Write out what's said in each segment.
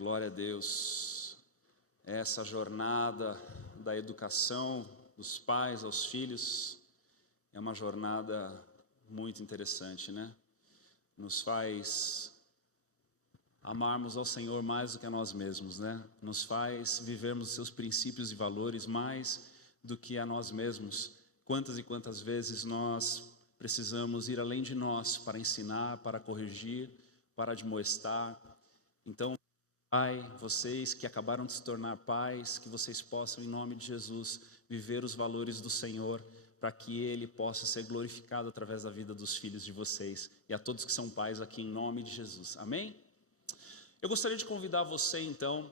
Glória a Deus. Essa jornada da educação dos pais aos filhos é uma jornada muito interessante, né? Nos faz amarmos ao Senhor mais do que a nós mesmos, né? Nos faz vivermos os seus princípios e valores mais do que a nós mesmos. Quantas e quantas vezes nós precisamos ir além de nós para ensinar, para corrigir, para admoestar. Então, Pai, vocês que acabaram de se tornar pais, que vocês possam, em nome de Jesus, viver os valores do Senhor, para que Ele possa ser glorificado através da vida dos filhos de vocês. E a todos que são pais aqui, em nome de Jesus. Amém? Eu gostaria de convidar você, então,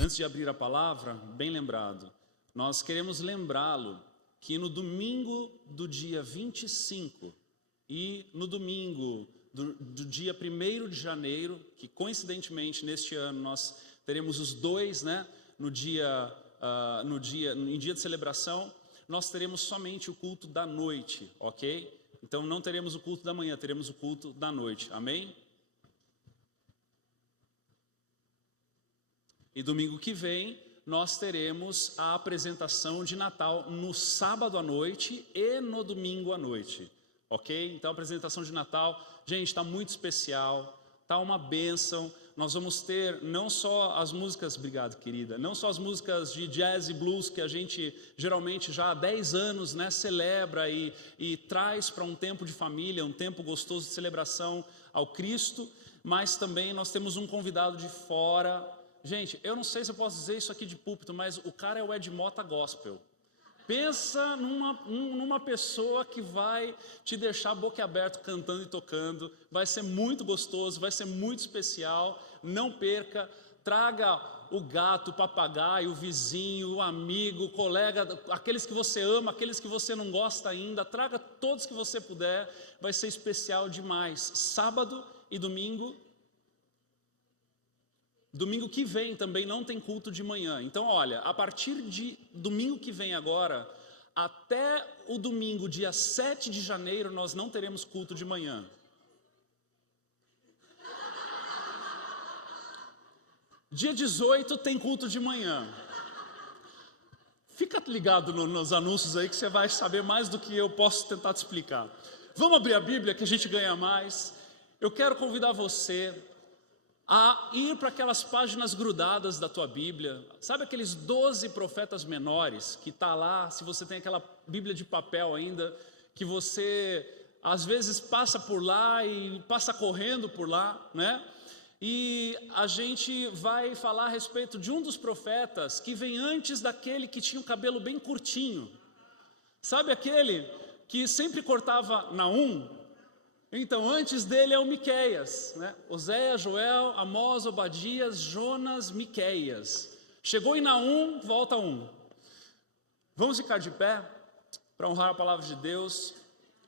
antes de abrir a palavra, bem lembrado, nós queremos lembrá-lo que no domingo do dia 25 e no domingo do dia 1º de janeiro, que coincidentemente neste ano nós teremos os dois, né? Em dia de celebração, nós teremos somente o culto da noite, ok? Então não teremos o culto da manhã, teremos o culto da noite, amém? E domingo que vem nós teremos a apresentação de Natal no sábado à noite e no domingo à noite. Ok? Então a apresentação de Natal, gente, está muito especial, está uma bênção. Nós vamos ter não só as músicas, obrigado querida, não só as músicas de jazz e blues que a gente geralmente já há 10 anos, né, celebra e traz para um tempo de família, um tempo gostoso de celebração ao Cristo, mas também nós temos um convidado de fora. Gente, eu não sei se eu posso dizer isso aqui de púlpito, mas o cara é o Ed Mota Gospel. Pensa numa pessoa que vai te deixar boquiaberto cantando e tocando. Vai ser muito gostoso, vai ser muito especial. Não perca, traga o gato, o papagaio, o vizinho, o amigo, o colega, aqueles que você ama, aqueles que você não gosta ainda. Traga todos que você puder, vai ser especial demais. Sábado e domingo. Domingo que vem também não tem culto de manhã. Então, olha, a partir de domingo que vem agora, até o domingo, dia 7 de janeiro, nós não teremos culto de manhã. Dia 18 tem culto de manhã. Fica ligado nos anúncios aí que você vai saber mais do que eu posso tentar te explicar. Vamos abrir a Bíblia que a gente ganha mais. Eu quero convidar você a ir para aquelas páginas grudadas da tua Bíblia, sabe aqueles 12 profetas menores que está lá, se você tem aquela Bíblia de papel ainda, que você às vezes passa por lá e passa correndo por lá, né? E a gente vai falar a respeito de um dos profetas que vem antes daquele que tinha o cabelo bem curtinho, sabe aquele que sempre cortava Naum? Então, antes dele é o Miqueias, né? Oséias, Joel, Amós, Obadias, Jonas, Miqueias. Chegou em Naum, volta um. Vamos ficar de pé para honrar a palavra de Deus.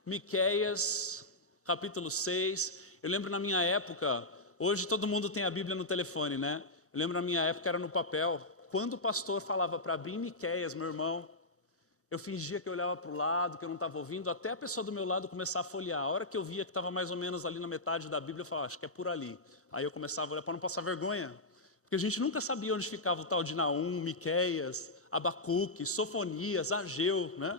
Miqueias, capítulo 6. Eu lembro na minha época, hoje todo mundo tem a Bíblia no telefone, né? Eu lembro na minha época era no papel. Quando o pastor falava para abrir Miqueias, meu irmão, eu fingia que eu olhava para o lado, que eu não estava ouvindo, até a pessoa do meu lado começar a folhear. A hora que eu via que estava mais ou menos ali na metade da Bíblia, eu falava, acho que é por ali. Aí eu começava a olhar para não passar vergonha, porque a gente nunca sabia onde ficava o tal de Naum, Miqueias, Abacuque, Sofonias, Ageu, né?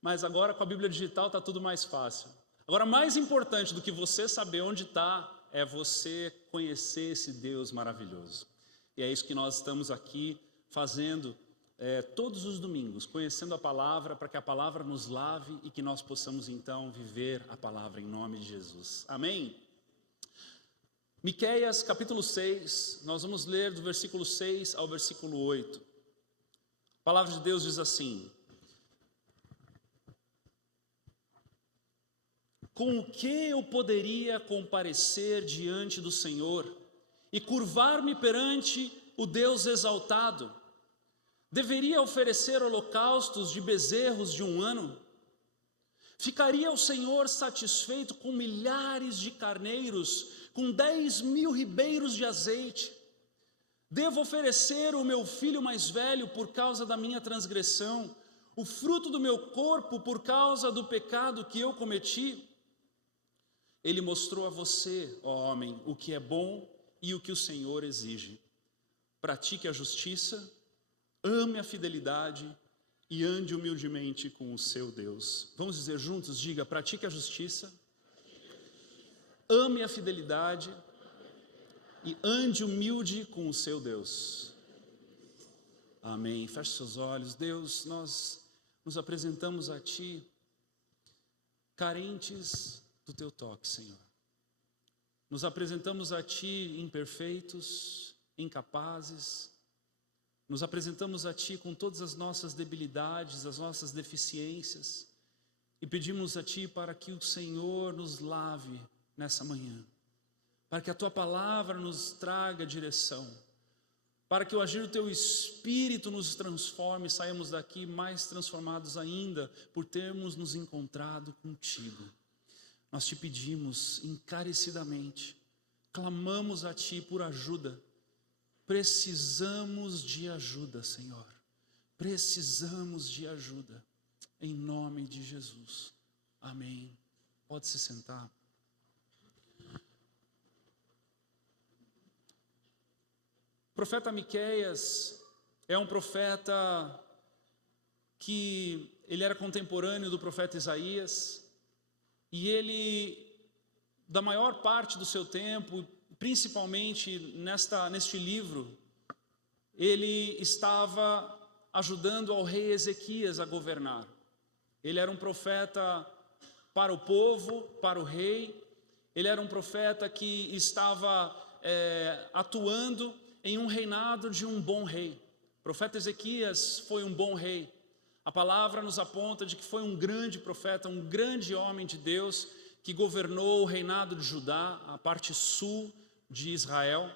Mas agora com a Bíblia digital está tudo mais fácil. Agora, mais importante do que você saber onde está, é você conhecer esse Deus maravilhoso. E é isso que nós estamos aqui fazendo todos os domingos, conhecendo a palavra, para que a palavra nos lave e que nós possamos então viver a palavra em nome de Jesus. Amém? Miqueias capítulo 6, nós vamos ler do versículo 6 ao versículo 8. A palavra de Deus diz assim: com o que eu poderia comparecer diante do Senhor e curvar-me perante o Deus exaltado? Deveria oferecer holocaustos de bezerros de 1 ano? Ficaria o Senhor satisfeito com milhares de carneiros, com 10.000 ribeiros de azeite? Devo oferecer o meu filho mais velho por causa da minha transgressão, o fruto do meu corpo por causa do pecado que eu cometi? Ele mostrou a você, ó homem, o que é bom e o que o Senhor exige. Pratique a justiça, ame a fidelidade e ande humildemente com o seu Deus. Vamos dizer juntos? Diga: pratique a justiça, ame a fidelidade e ande humilde com o seu Deus. Amém. Feche seus olhos. Deus, nós nos apresentamos a Ti, carentes do Teu toque, Senhor. Nos apresentamos a Ti imperfeitos, incapazes. Nos apresentamos a Ti com todas as nossas debilidades, as nossas deficiências. E pedimos a Ti para que o Senhor nos lave nessa manhã. Para que a Tua palavra nos traga direção. Para que o agir do Teu Espírito nos transforme e saímos daqui mais transformados ainda por termos nos encontrado contigo. Nós Te pedimos encarecidamente, clamamos a Ti por ajuda. Precisamos de ajuda, Senhor. Precisamos de ajuda. Em nome de Jesus. Amém. Pode se sentar. O profeta Miqueias é um profeta que ele era contemporâneo do profeta Isaías, e ele, da maior parte do seu tempo, principalmente neste livro, ele estava ajudando ao rei Ezequias a governar. Ele era um profeta para o povo, para o rei. Ele era um profeta que estava atuando em um reinado de um bom rei. O profeta Ezequias foi um bom rei. A palavra nos aponta de que foi um grande profeta, um grande homem de Deus, que governou o reinado de Judá, a parte sul de Israel,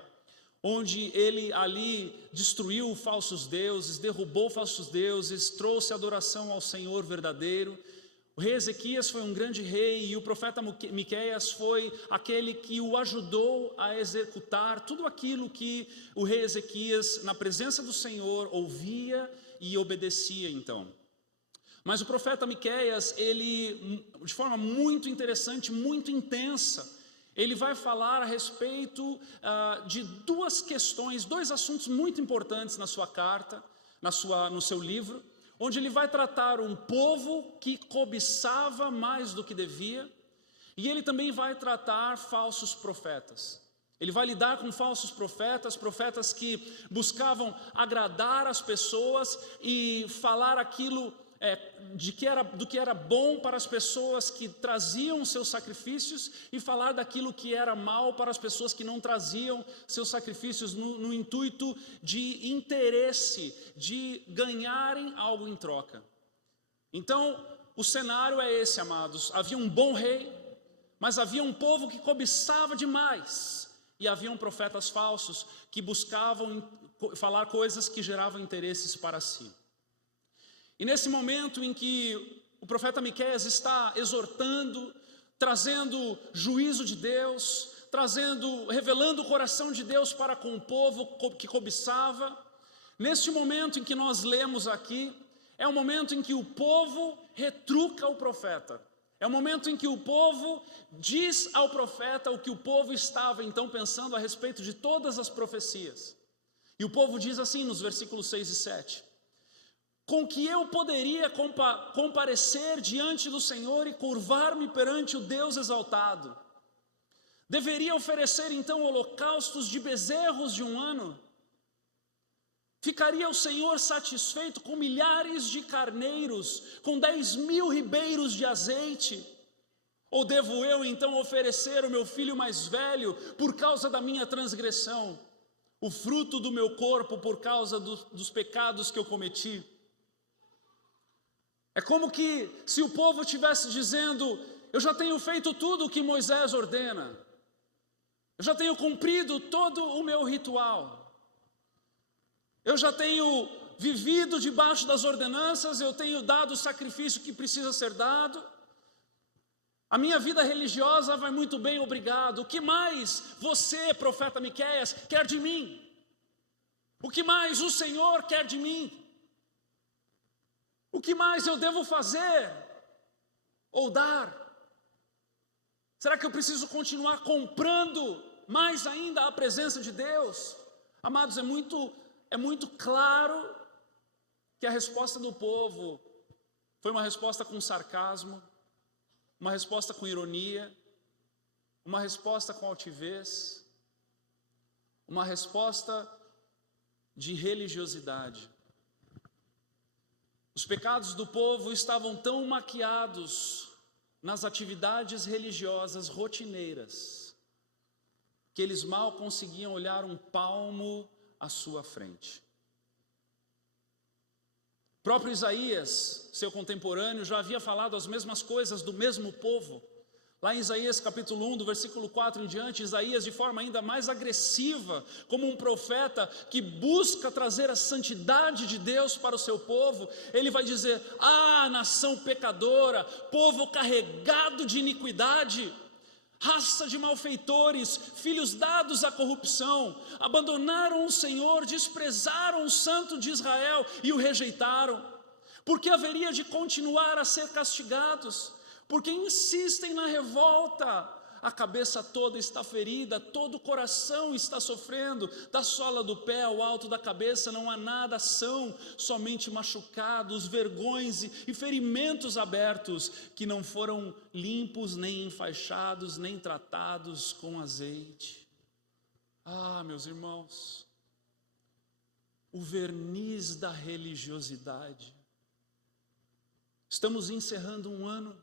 onde ele ali destruiu falsos deuses, derrubou falsos deuses, trouxe adoração ao Senhor verdadeiro. O rei Ezequias foi um grande rei, e o profeta Miqueias foi aquele que o ajudou a executar tudo aquilo que o rei Ezequias, na presença do Senhor, ouvia e obedecia então. Mas o profeta Miqueias, ele, de forma muito interessante, muito intensa, ele vai falar a respeito de duas questões, dois assuntos muito importantes na sua carta, no seu livro, onde ele vai tratar um povo que cobiçava mais do que devia, e ele também vai tratar falsos profetas. Ele vai lidar com falsos profetas, profetas que buscavam agradar as pessoas e falar aquilo do que era bom para as pessoas que traziam seus sacrifícios, e falar daquilo que era mal para as pessoas que não traziam seus sacrifícios, no intuito de interesse, de ganharem algo em troca. Então, o cenário é esse, amados. Havia um bom rei, mas havia um povo que cobiçava demais, e haviam profetas falsos que buscavam falar coisas que geravam interesses para si. E nesse momento em que o profeta Miqueias está exortando, trazendo juízo de Deus, revelando o coração de Deus para com o povo que cobiçava, neste momento em que nós lemos aqui, é o momento em que o povo retruca o profeta. É o momento em que o povo diz ao profeta o que o povo estava então pensando a respeito de todas as profecias. E o povo diz assim nos versículos 6 e 7. Com que eu poderia comparecer diante do Senhor e curvar-me perante o Deus exaltado? Deveria oferecer então holocaustos de bezerros de um ano? Ficaria o Senhor satisfeito com milhares de carneiros, com 10.000 ribeiros de azeite? Ou devo eu então oferecer o meu filho mais velho por causa da minha transgressão, o fruto do meu corpo por causa dos pecados que eu cometi? É como que se o povo estivesse dizendo: eu já tenho feito tudo o que Moisés ordena, eu já tenho cumprido todo o meu ritual, eu já tenho vivido debaixo das ordenanças, eu tenho dado o sacrifício que precisa ser dado, a minha vida religiosa vai muito bem, obrigado. O que mais você, profeta Miqueias, quer de mim? O que mais o Senhor quer de mim? O que mais eu devo fazer ou dar? Será que eu preciso continuar comprando mais ainda a presença de Deus? Amados, é muito claro que a resposta do povo foi uma resposta com sarcasmo, uma resposta com ironia, uma resposta com altivez, uma resposta de religiosidade. Os pecados do povo estavam tão maquiados nas atividades religiosas rotineiras que eles mal conseguiam olhar um palmo à sua frente. O próprio Isaías, seu contemporâneo, já havia falado as mesmas coisas do mesmo povo. Lá em Isaías capítulo 1, do versículo 4 em diante, Isaías, de forma ainda mais agressiva, como um profeta que busca trazer a santidade de Deus para o seu povo, ele vai dizer: ah, nação pecadora, povo carregado de iniquidade, raça de malfeitores, filhos dados à corrupção, abandonaram o Senhor, desprezaram o Santo de Israel e o rejeitaram. Porque haveria de continuar a ser castigados? Porque insistem na revolta, a cabeça toda está ferida, todo o coração está sofrendo, da sola do pé ao alto da cabeça não há nada, são somente machucados, vergões e ferimentos abertos, que não foram limpos, nem enfaixados, nem tratados com azeite. Ah, meus irmãos, o verniz da religiosidade. Estamos encerrando um ano.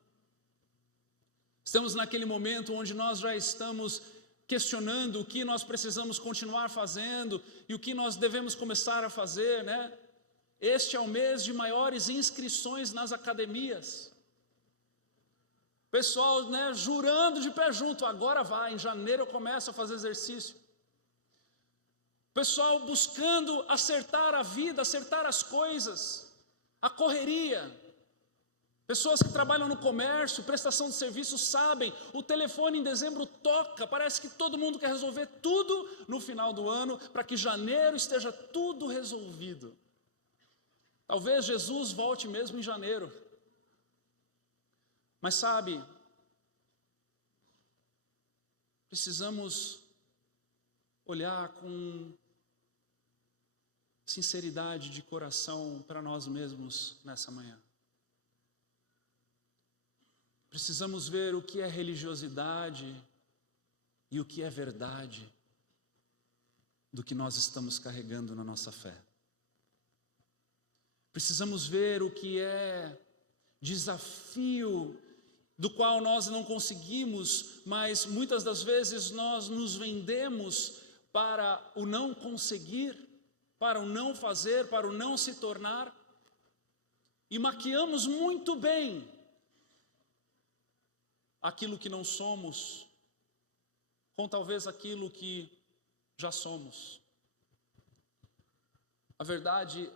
Estamos naquele momento onde nós já estamos questionando o que nós precisamos continuar fazendo e o que nós devemos começar a fazer, né? Este é o mês de maiores inscrições nas academias. Pessoal, né, jurando de pé junto, agora vai, em janeiro eu começo a fazer exercício. Pessoal buscando acertar a vida, acertar as coisas, a correria. Pessoas que trabalham no comércio, prestação de serviço, sabem, o telefone em dezembro toca, parece que todo mundo quer resolver tudo no final do ano, para que janeiro esteja tudo resolvido. Talvez Jesus volte mesmo em janeiro. Mas sabe, precisamos olhar com sinceridade de coração para nós mesmos nessa manhã. Precisamos ver o que é religiosidade e o que é verdade do que nós estamos carregando na nossa fé. Precisamos ver o que é desafio do qual nós não conseguimos, mas muitas das vezes nós nos vendemos para o não conseguir, para o não fazer, para o não se tornar, e maquiamos muito bem aquilo que não somos, com talvez aquilo que já somos. A verdade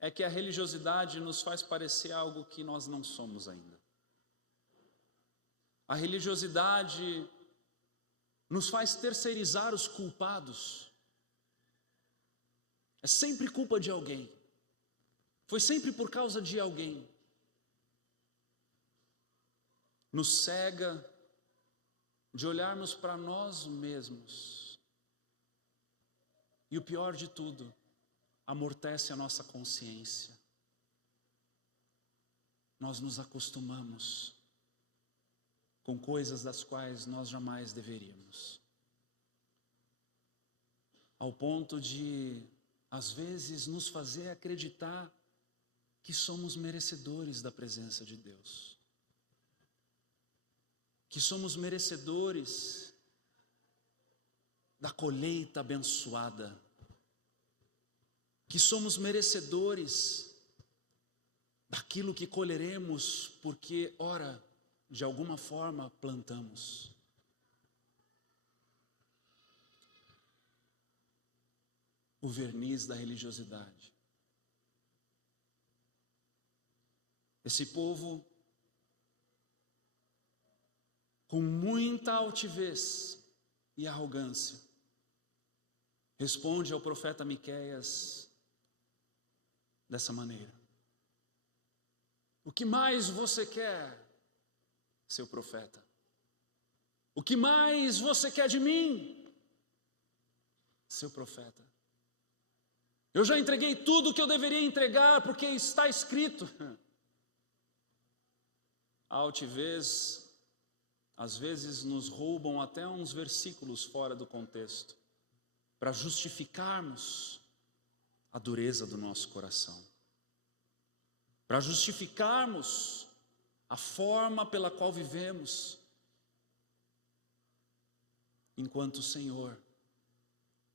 é que a religiosidade nos faz parecer algo que nós não somos ainda. A religiosidade nos faz terceirizar os culpados. É sempre culpa de alguém. Foi sempre por causa de alguém. Nos cega de olharmos para nós mesmos. E o pior de tudo, amortece a nossa consciência. Nós nos acostumamos com coisas das quais nós jamais deveríamos. Ao ponto de, às vezes, nos fazer acreditar que somos merecedores da presença de Deus. Que somos merecedores da colheita abençoada, que somos merecedores daquilo que colheremos, porque, ora, de alguma forma plantamos. O verniz da religiosidade. Esse povo, com muita altivez e arrogância, responde ao profeta Miqueias dessa maneira: o que mais você quer, seu profeta? O que mais você quer de mim? Seu profeta. Eu já entreguei tudo o que eu deveria entregar, porque está escrito. A altivez, às vezes, nos roubam até uns versículos fora do contexto, para justificarmos a dureza do nosso coração, para justificarmos a forma pela qual vivemos, enquanto o Senhor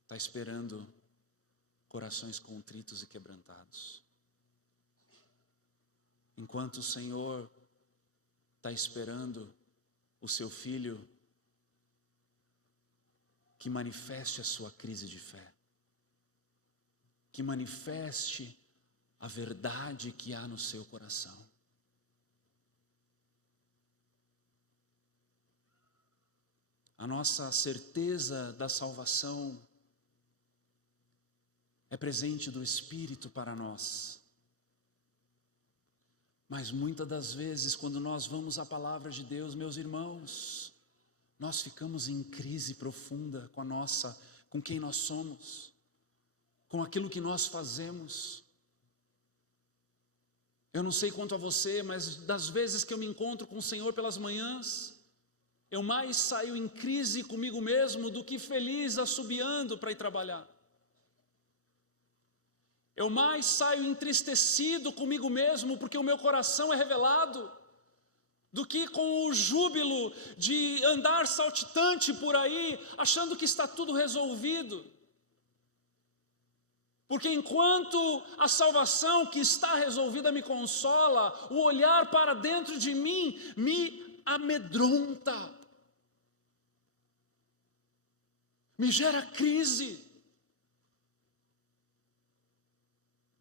está esperando corações contritos e quebrantados. Enquanto o Senhor está esperando o seu filho que manifeste a sua crise de fé, que manifeste a verdade que há no seu coração. A nossa certeza da salvação é presente do Espírito para nós. Mas muitas das vezes, quando nós vamos à palavra de Deus, meus irmãos, nós ficamos em crise profunda com quem nós somos, com aquilo que nós fazemos. Eu não sei quanto a você, mas das vezes que eu me encontro com o Senhor pelas manhãs, eu mais saio em crise comigo mesmo do que feliz assobiando para ir trabalhar. Eu mais saio entristecido comigo mesmo, porque o meu coração é revelado, do que com o júbilo de andar saltitante por aí, achando que está tudo resolvido. Porque enquanto a salvação que está resolvida me consola, o olhar para dentro de mim me amedronta, me gera crise.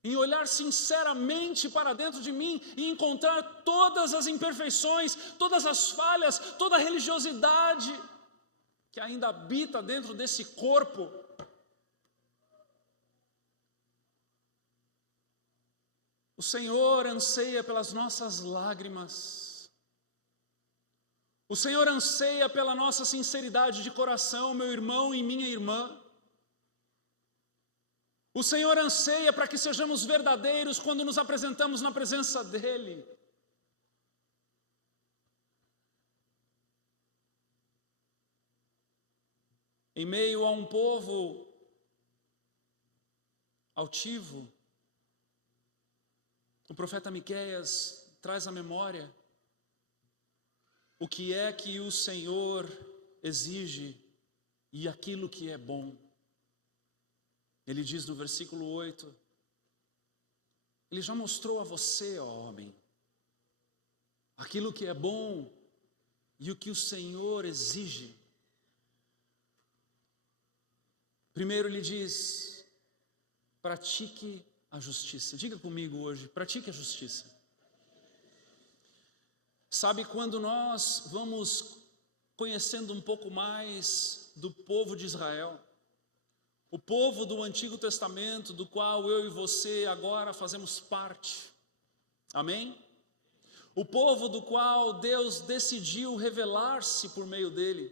Em olhar sinceramente para dentro de mim e encontrar todas as imperfeições, todas as falhas, toda a religiosidade que ainda habita dentro desse corpo. O Senhor anseia pelas nossas lágrimas. O Senhor anseia pela nossa sinceridade de coração, meu irmão e minha irmã. O Senhor anseia para que sejamos verdadeiros quando nos apresentamos na presença dEle. Em meio a um povo altivo, o profeta Miqueias traz à memória o que é que o Senhor exige e aquilo que é bom. Ele diz no versículo 8, Ele já mostrou a você, ó homem, aquilo que é bom e o que o Senhor exige. Primeiro Ele diz, pratique a justiça. Diga comigo hoje, pratique a justiça. Sabe, quando nós vamos conhecendo um pouco mais do povo de Israel, o povo do Antigo Testamento, do qual eu e você agora fazemos parte, amém? O povo do qual Deus decidiu revelar-se por meio dele,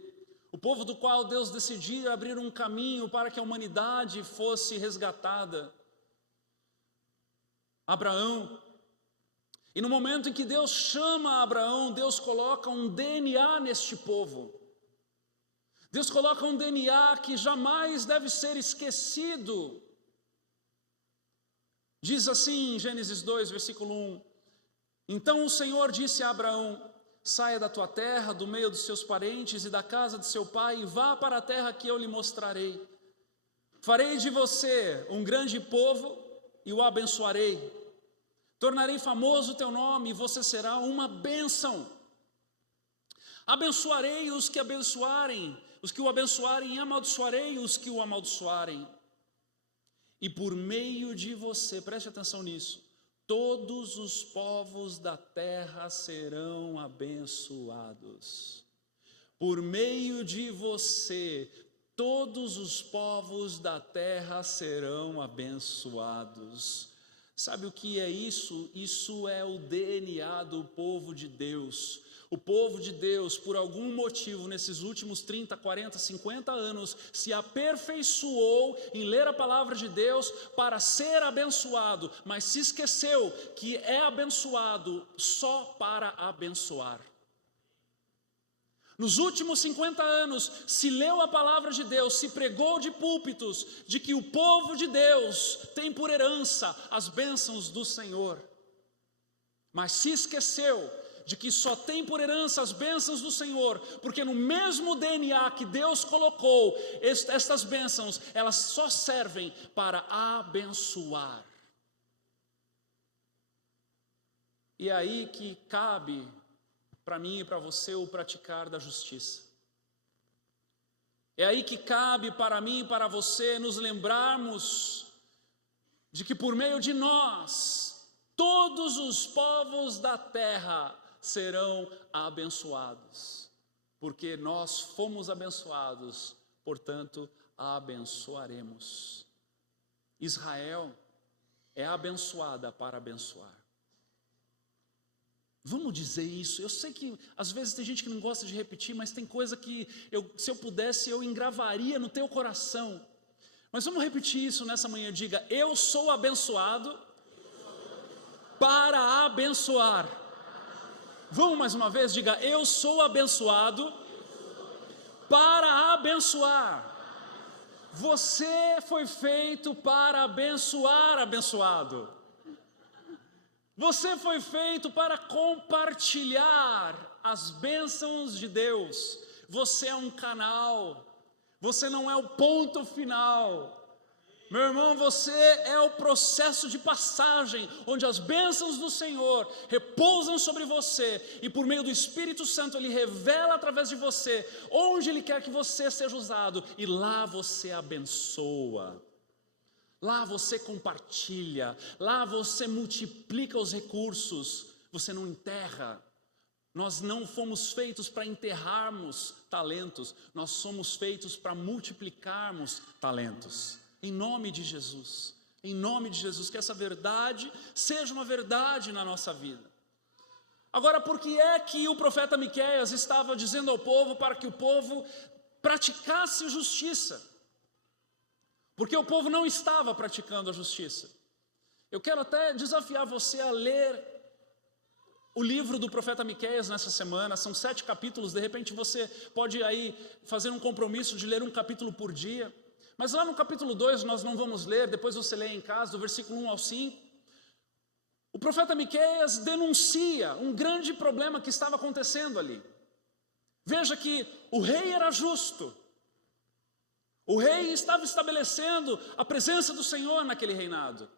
o povo do qual Deus decidiu abrir um caminho para que a humanidade fosse resgatada. Abraão, e no momento em que Deus chama Abraão, Deus coloca um DNA neste povo. Deus coloca um DNA que jamais deve ser esquecido. Diz assim em Gênesis 2, versículo 1. Então o Senhor disse a Abraão, saia da tua terra, do meio dos seus parentes e da casa de seu pai, e vá para a terra que eu lhe mostrarei. Farei de você um grande povo e o abençoarei. Tornarei famoso o teu nome e você será uma bênção. Abençoarei os que abençoarem, os que o abençoarem, e amaldiçoarei os que o amaldiçoarem. E por meio de você, preste atenção nisso, todos os povos da terra serão abençoados. Por meio de você, todos os povos da terra serão abençoados. Sabe o que é isso? Isso é o DNA do povo de Deus. O povo de Deus, por algum motivo, nesses últimos 30, 40, 50 anos, se aperfeiçoou em ler a palavra de Deus para ser abençoado, mas se esqueceu que é abençoado só para abençoar. Nos últimos 50 anos, se leu a palavra de Deus, se pregou de púlpitos, de que o povo de Deus tem por herança as bênçãos do Senhor, mas se esqueceu de que só tem por herança as bênçãos do Senhor, porque no mesmo DNA que Deus colocou, estas bênçãos, elas só servem para abençoar. E é aí que cabe para mim e para você o praticar da justiça. É aí que cabe para mim e para você nos lembrarmos de que por meio de nós, todos os povos da terra serão abençoados, porque nós fomos abençoados, portanto, abençoaremos. Israel é abençoada para abençoar. Vamos dizer isso. Eu sei que às vezes tem gente que não gosta de repetir, mas tem coisa que se eu pudesse, eu engravaria no teu coração. Mas vamos repetir isso nessa manhã. Diga: eu sou abençoado para abençoar. Vamos mais uma vez, diga: eu sou abençoado para abençoar. Você foi feito para abençoar, abençoado. Você foi feito para compartilhar as bênçãos de Deus. Você é um canal, você não é o ponto final. Meu irmão, você é o processo de passagem, onde as bênçãos do Senhor repousam sobre você, e por meio do Espírito Santo Ele revela através de você, onde Ele quer que você seja usado, e lá você abençoa, lá você compartilha, lá você multiplica os recursos, você não enterra. Nós não fomos feitos para enterrarmos talentos, nós somos feitos para multiplicarmos talentos. Em nome de Jesus, que essa verdade seja uma verdade na nossa vida. Agora, por que é que o profeta Miqueias estava dizendo ao povo para que o povo praticasse justiça? Porque o povo não estava praticando a justiça. Eu quero até desafiar você a ler o livro do profeta Miqueias nessa semana. São 7 capítulos, de repente você pode aí fazer um compromisso de ler um capítulo por dia. Mas lá no capítulo 2 nós não vamos ler, depois você lê em casa, do versículo 1 ao 5. O profeta Miqueias denuncia um grande problema que estava acontecendo ali. Veja que o rei era justo. O rei estava estabelecendo a presença do Senhor naquele reinado.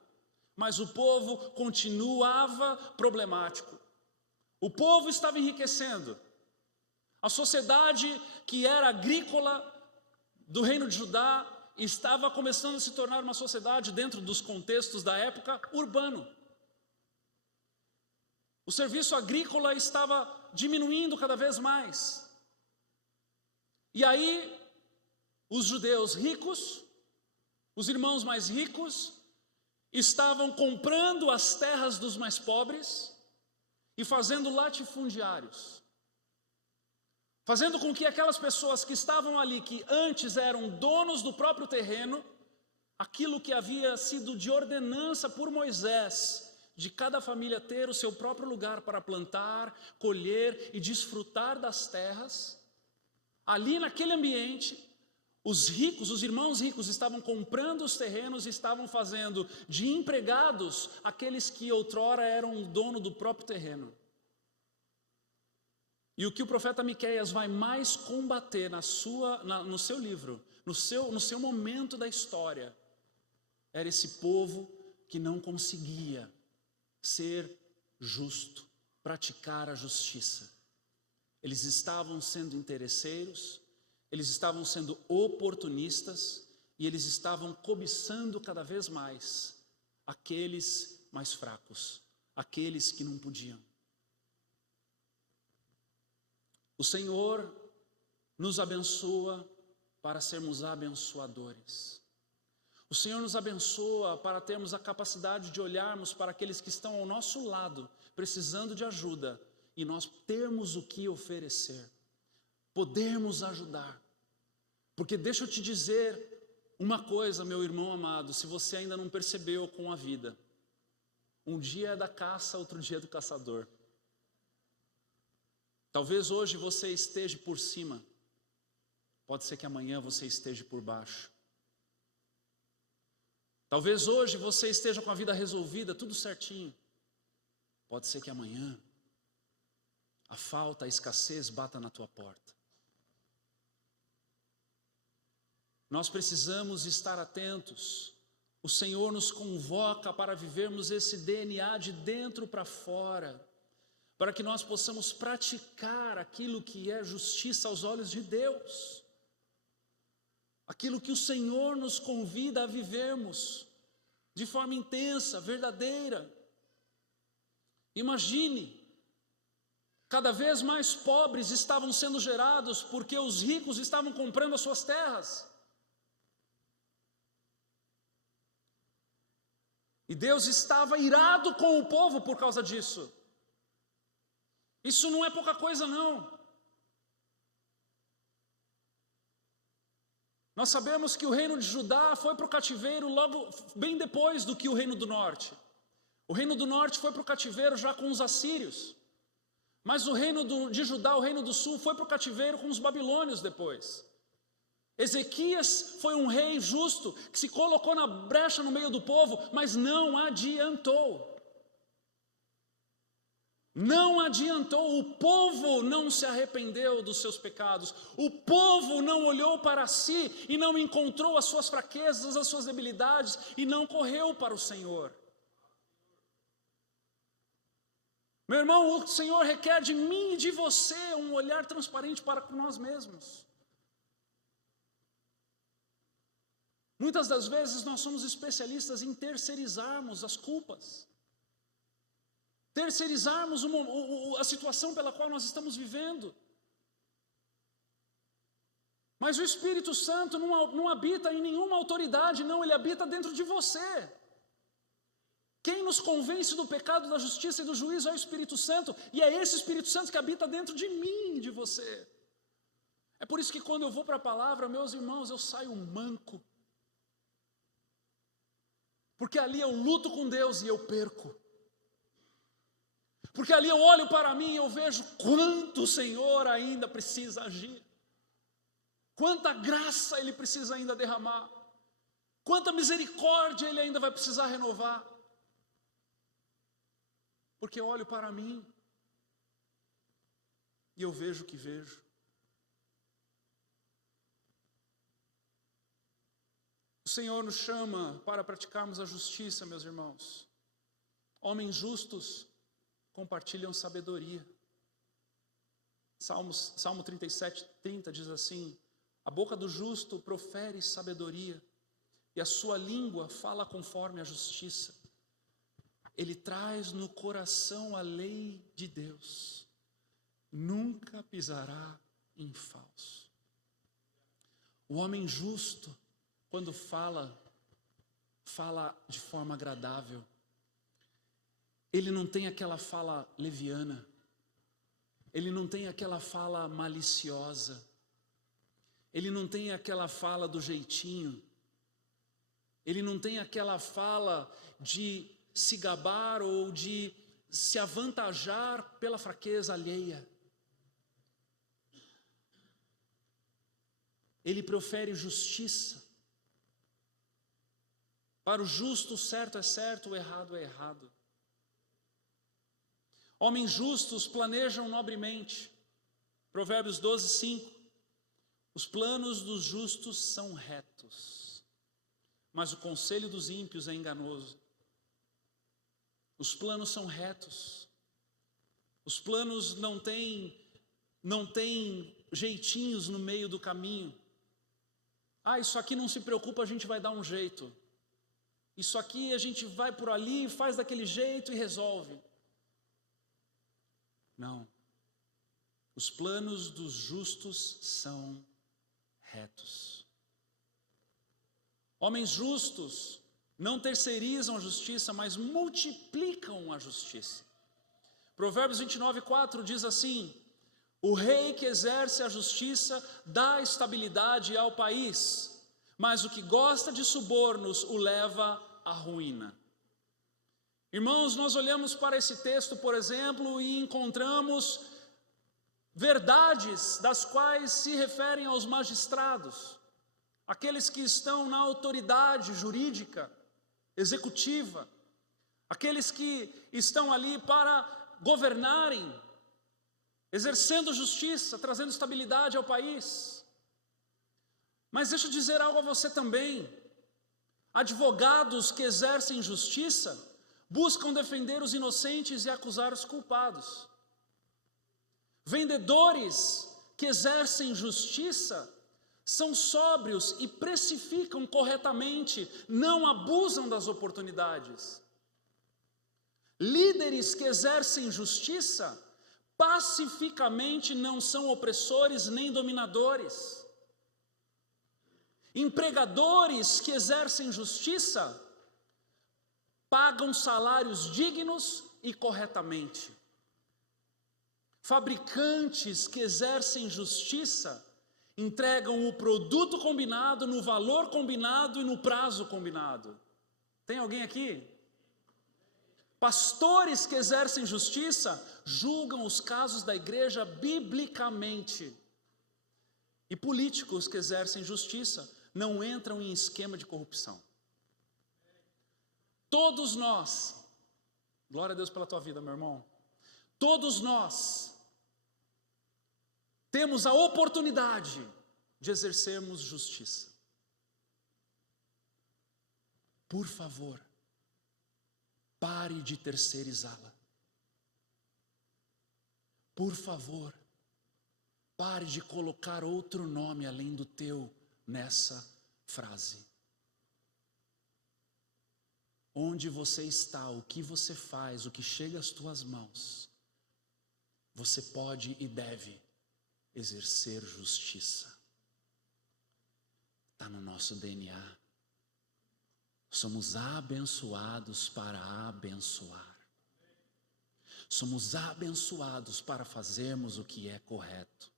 Mas o povo continuava problemático. O povo estava enriquecendo. A sociedade que era agrícola do reino de Judá estava começando a se tornar uma sociedade, dentro dos contextos da época, urbano. O serviço agrícola estava diminuindo cada vez mais. E aí, os judeus ricos, os irmãos mais ricos, estavam comprando as terras dos mais pobres e fazendo latifundiários. Fazendo com que aquelas pessoas que estavam ali, que antes eram donos do próprio terreno, aquilo que havia sido de ordenança por Moisés, de cada família ter o seu próprio lugar para plantar, colher e desfrutar das terras, ali naquele ambiente, os ricos, os irmãos ricos estavam comprando os terrenos e estavam fazendo de empregados aqueles que outrora eram o dono do próprio terreno. E o que o profeta Miqueias vai mais combater no seu livro, no seu momento da história, era esse povo que não conseguia ser justo, praticar a justiça. Eles estavam sendo interesseiros, eles estavam sendo oportunistas e eles estavam cobiçando cada vez mais aqueles mais fracos, aqueles que não podiam. O Senhor nos abençoa para sermos abençoadores. O Senhor nos abençoa para termos a capacidade de olharmos para aqueles que estão ao nosso lado, precisando de ajuda, e nós termos o que oferecer, podermos ajudar. Porque deixa eu te dizer uma coisa, meu irmão amado, se você ainda não percebeu com a vida, um dia é da caça, outro dia é do caçador. Talvez hoje você esteja por cima, pode ser que amanhã você esteja por baixo. Talvez hoje você esteja com a vida resolvida, tudo certinho. Pode ser que amanhã a falta, a escassez bata na tua porta. Nós precisamos estar atentos. O Senhor nos convoca para vivermos esse DNA de dentro para fora, para que nós possamos praticar aquilo que é justiça aos olhos de Deus, aquilo que o Senhor nos convida a vivermos de forma intensa, verdadeira. Imagine, cada vez mais pobres estavam sendo gerados porque os ricos estavam comprando as suas terras. E Deus estava irado com o povo por causa disso. Isso não é pouca coisa, não. Nós sabemos que o reino de Judá foi para o cativeiro logo bem depois do que o reino do norte. O reino do norte foi para o cativeiro já com os assírios. Mas o reino de Judá, o reino do sul, foi para o cativeiro com os babilônios depois. Ezequias foi um rei justo, que se colocou na brecha no meio do povo, mas não adiantou. Não adiantou, o povo não se arrependeu dos seus pecados, o povo não olhou para si e não encontrou as suas fraquezas, as suas debilidades e não correu para o Senhor. Meu irmão, o Senhor requer de mim e de você um olhar transparente para com nós mesmos. Muitas das vezes nós somos especialistas em terceirizarmos as culpas, terceirizarmos a situação pela qual nós estamos vivendo. Mas o Espírito Santo não habita em nenhuma autoridade, não, ele habita dentro de você. Quem nos convence do pecado, da justiça e do juízo é o Espírito Santo, e é esse Espírito Santo que habita dentro de mim e de você. É por isso que quando eu vou para a palavra, meus irmãos, eu saio manco. Porque ali eu luto com Deus e eu perco. Porque ali eu olho para mim e eu vejo quanto o Senhor ainda precisa agir. Quanta graça Ele precisa ainda derramar. Quanta misericórdia Ele ainda vai precisar renovar. Porque eu olho para mim e eu vejo o que vejo. O Senhor nos chama para praticarmos a justiça, meus irmãos. Homens justos compartilham sabedoria. Salmo 37, 30 diz assim: a boca do justo profere sabedoria, e a sua língua fala conforme a justiça. Ele traz no coração a lei de Deus, nunca pisará em falso. O homem justo, quando fala de forma agradável. Ele não tem aquela fala leviana. Ele não tem aquela fala maliciosa. Ele não tem aquela fala do jeitinho. Ele não tem aquela fala de se gabar ou de se avantajar pela fraqueza alheia. Ele profere justiça. Para o justo, o certo é certo, o errado é errado. Homens justos planejam nobremente. Provérbios 12, 5. Os planos dos justos são retos, mas o conselho dos ímpios é enganoso. Os planos são retos. Os planos não têm jeitinhos no meio do caminho. Isso aqui não se preocupa, a gente vai dar um jeito. Isso aqui a gente vai por ali, faz daquele jeito e resolve. Não. Os planos dos justos são retos. Homens justos não terceirizam a justiça, mas multiplicam a justiça. Provérbios 29:4 diz assim: o rei que exerce a justiça dá estabilidade ao país, mas o que gosta de subornos o leva à ruína. Irmãos, nós olhamos para esse texto, por exemplo, e encontramos verdades das quais se referem aos magistrados, aqueles que estão na autoridade jurídica, executiva, aqueles que estão ali para governarem, exercendo justiça, trazendo estabilidade ao país. Mas deixa eu dizer algo a você também: advogados que exercem justiça buscam defender os inocentes e acusar os culpados. Vendedores que exercem justiça são sóbrios e precificam corretamente, não abusam das oportunidades. Líderes que exercem justiça pacificamente não são opressores nem dominadores. Empregadores que exercem justiça pagam salários dignos e corretamente. Fabricantes que exercem justiça entregam o produto combinado, no valor combinado e no prazo combinado. Tem alguém aqui? Pastores que exercem justiça julgam os casos da igreja biblicamente. E políticos que exercem justiça não entram em esquema de corrupção. Todos nós, glória a Deus pela tua vida, meu irmão, todos nós temos a oportunidade de exercermos justiça. Por favor, pare de terceirizá-la. Por favor, pare de colocar outro nome além do teu nessa frase. Onde você está, o que você faz, o que chega às tuas mãos, você pode e deve exercer justiça. Está no nosso DNA. Somos abençoados para abençoar. Somos abençoados para fazermos o que é correto.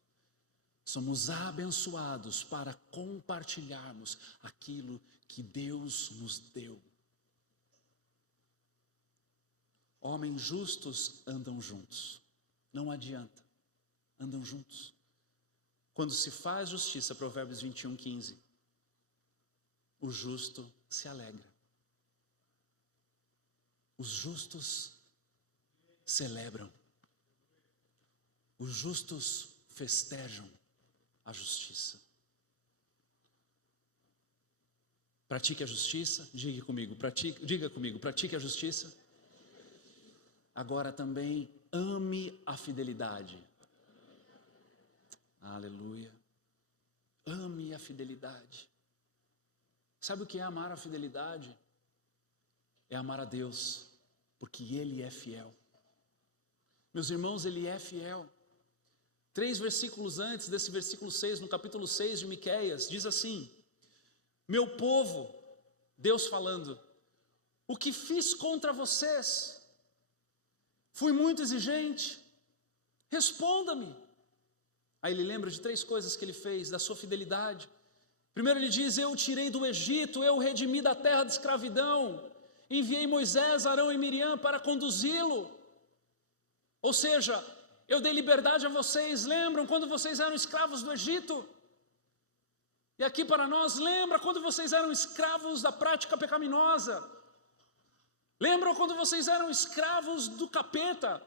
Somos abençoados para compartilharmos aquilo que Deus nos deu. Homens justos andam juntos. Não adianta. Andam juntos. Quando se faz justiça, Provérbios 21:15, o justo se alegra. Os justos celebram. Os justos festejam a justiça. Pratique a justiça, diga comigo, pratique a justiça. Agora também ame a fidelidade. Aleluia. Ame a fidelidade. Sabe o que é amar a fidelidade? É amar a Deus, porque Ele é fiel. Meus irmãos, Ele é fiel. 3 versículos antes desse versículo 6, no capítulo 6 de Miqueias, diz assim: meu povo, Deus falando, o que fiz contra vocês? Fui muito exigente? Responda-me. Aí ele lembra de 3 coisas que ele fez, da sua fidelidade. Primeiro ele diz: eu tirei do Egito, eu redimi da terra de escravidão, enviei Moisés, Arão e Miriam para conduzi-lo. Ou seja, eu dei liberdade a vocês, lembram quando vocês eram escravos do Egito? E aqui para nós, lembra quando vocês eram escravos da prática pecaminosa? Lembram quando vocês eram escravos do capeta?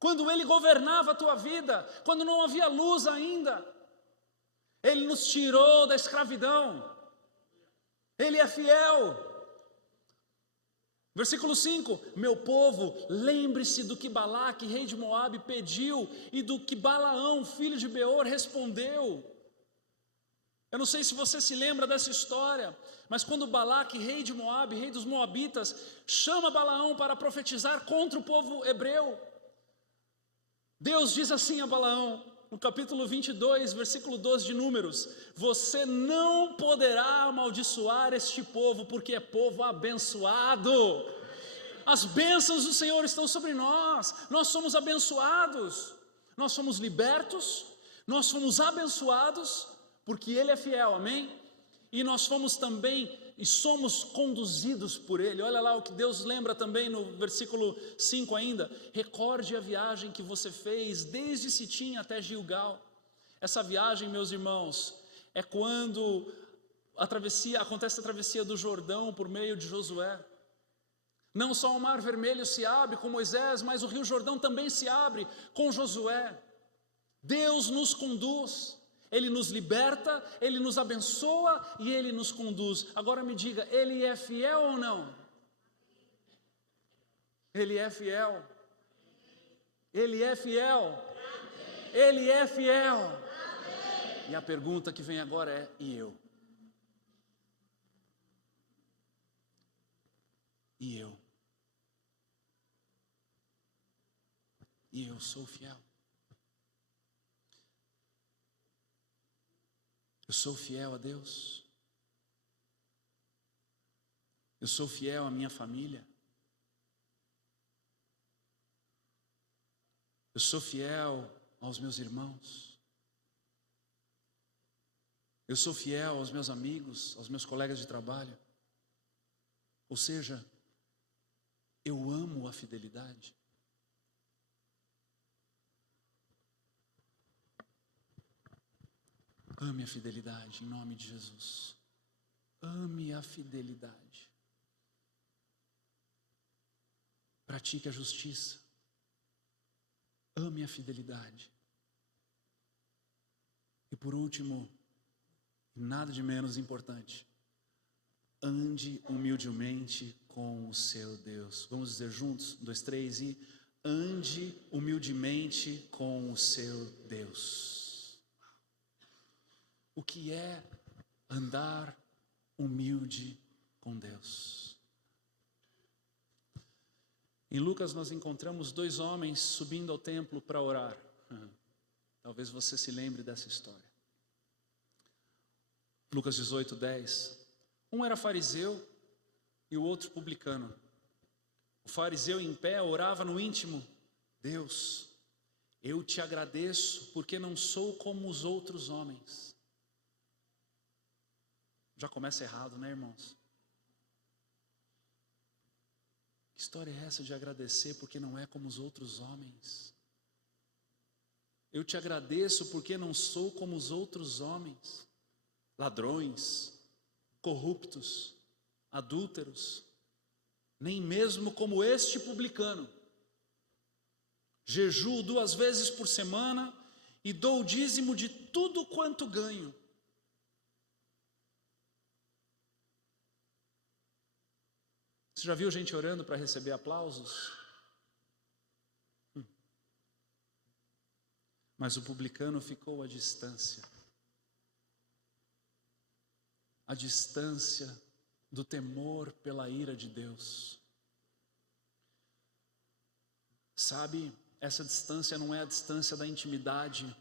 Quando ele governava a tua vida, quando não havia luz ainda? Ele nos tirou da escravidão. Ele é fiel. Versículo 5: meu povo, lembre-se do que Balaque, rei de Moabe, pediu e do que Balaão, filho de Beor, respondeu. Eu não sei se você se lembra dessa história, mas quando Balaque, rei de Moabe, rei dos Moabitas, chama Balaão para profetizar contra o povo hebreu, Deus diz assim a Balaão, no capítulo 22, versículo 12 de Números: você não poderá amaldiçoar este povo, porque é povo abençoado. As bênçãos do Senhor estão sobre nós. Nós somos abençoados. Nós somos libertos. Nós somos abençoados porque Ele é fiel, amém? E nós fomos também e somos conduzidos por Ele. Olha lá o que Deus lembra também no versículo 5 ainda. Recorde a viagem que você fez desde Sitim até Gilgal. Essa viagem, meus irmãos, é quando acontece a travessia do Jordão por meio de Josué. Não só o Mar Vermelho se abre com Moisés, mas o Rio Jordão também se abre com Josué. Deus nos conduz, Ele nos liberta, Ele nos abençoa e Ele nos conduz. Agora me diga, Ele é fiel ou não? Ele é fiel. Ele é fiel. Ele é fiel. E a pergunta que vem agora é: e eu? E eu? E eu sou fiel? Eu sou fiel a Deus? Eu sou fiel à minha família? Eu sou fiel aos meus irmãos? Eu sou fiel aos meus amigos, aos meus colegas de trabalho? Ou seja, eu amo a fidelidade? Ame a fidelidade em nome de Jesus. Ame a fidelidade. Pratique a justiça. Ame a fidelidade. E por último, nada de menos importante, ande humildemente com o seu Deus. Vamos dizer juntos? 1, 2, 3 e ande humildemente com o seu Deus. O que é andar humilde com Deus? Em Lucas nós encontramos 2 homens subindo ao templo para orar. Talvez você se lembre dessa história. Lucas 18, 10. Um era fariseu e o outro publicano. O fariseu em pé orava no íntimo: Deus, eu te agradeço porque não sou como os outros homens. Já começa errado, né, irmãos? Que história é essa de agradecer porque não é como os outros homens? Eu te agradeço porque não sou como os outros homens, ladrões, corruptos, adúlteros, nem mesmo como este publicano. Jejuo 2 vezes por semana e dou o dízimo de tudo quanto ganho. Você já viu gente orando para receber aplausos? Mas o publicano ficou à distância. A distância do temor pela ira de Deus. Sabe, essa distância não é a distância da intimidade,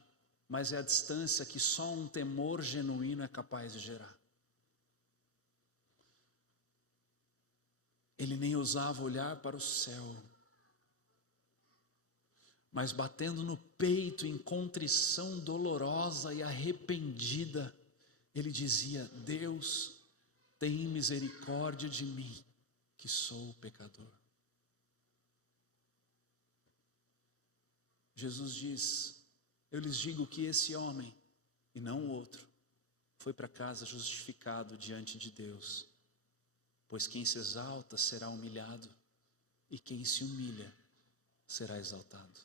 mas é a distância que só um temor genuíno é capaz de gerar. Ele nem ousava olhar para o céu, mas batendo no peito em contrição dolorosa e arrependida, ele dizia: Deus, tem misericórdia de mim, que sou pecador. Jesus diz: eu lhes digo que esse homem, e não o outro, foi para casa justificado diante de Deus. Pois quem se exalta será humilhado, e quem se humilha será exaltado.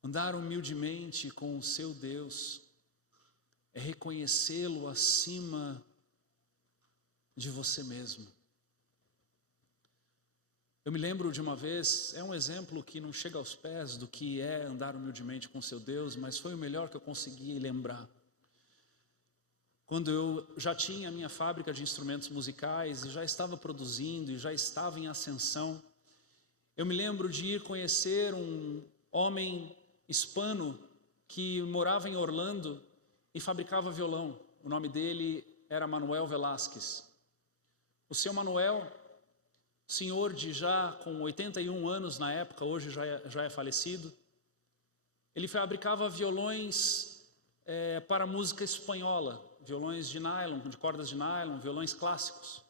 Andar humildemente com o seu Deus é reconhecê-lo acima de você mesmo. Eu me lembro de uma vez, é um exemplo que não chega aos pés do que é andar humildemente com o seu Deus, mas foi o melhor que eu consegui lembrar. Quando eu já tinha a minha fábrica de instrumentos musicais e já estava produzindo e já estava em ascensão, eu me lembro de ir conhecer um homem hispano que morava em Orlando e fabricava violão. O nome dele era Manuel Velázquez. O seu Manuel senhor de já com 81 anos na época, hoje já é falecido. Ele fabricava violões para música espanhola, violões de nylon, de cordas de nylon, violões clássicos.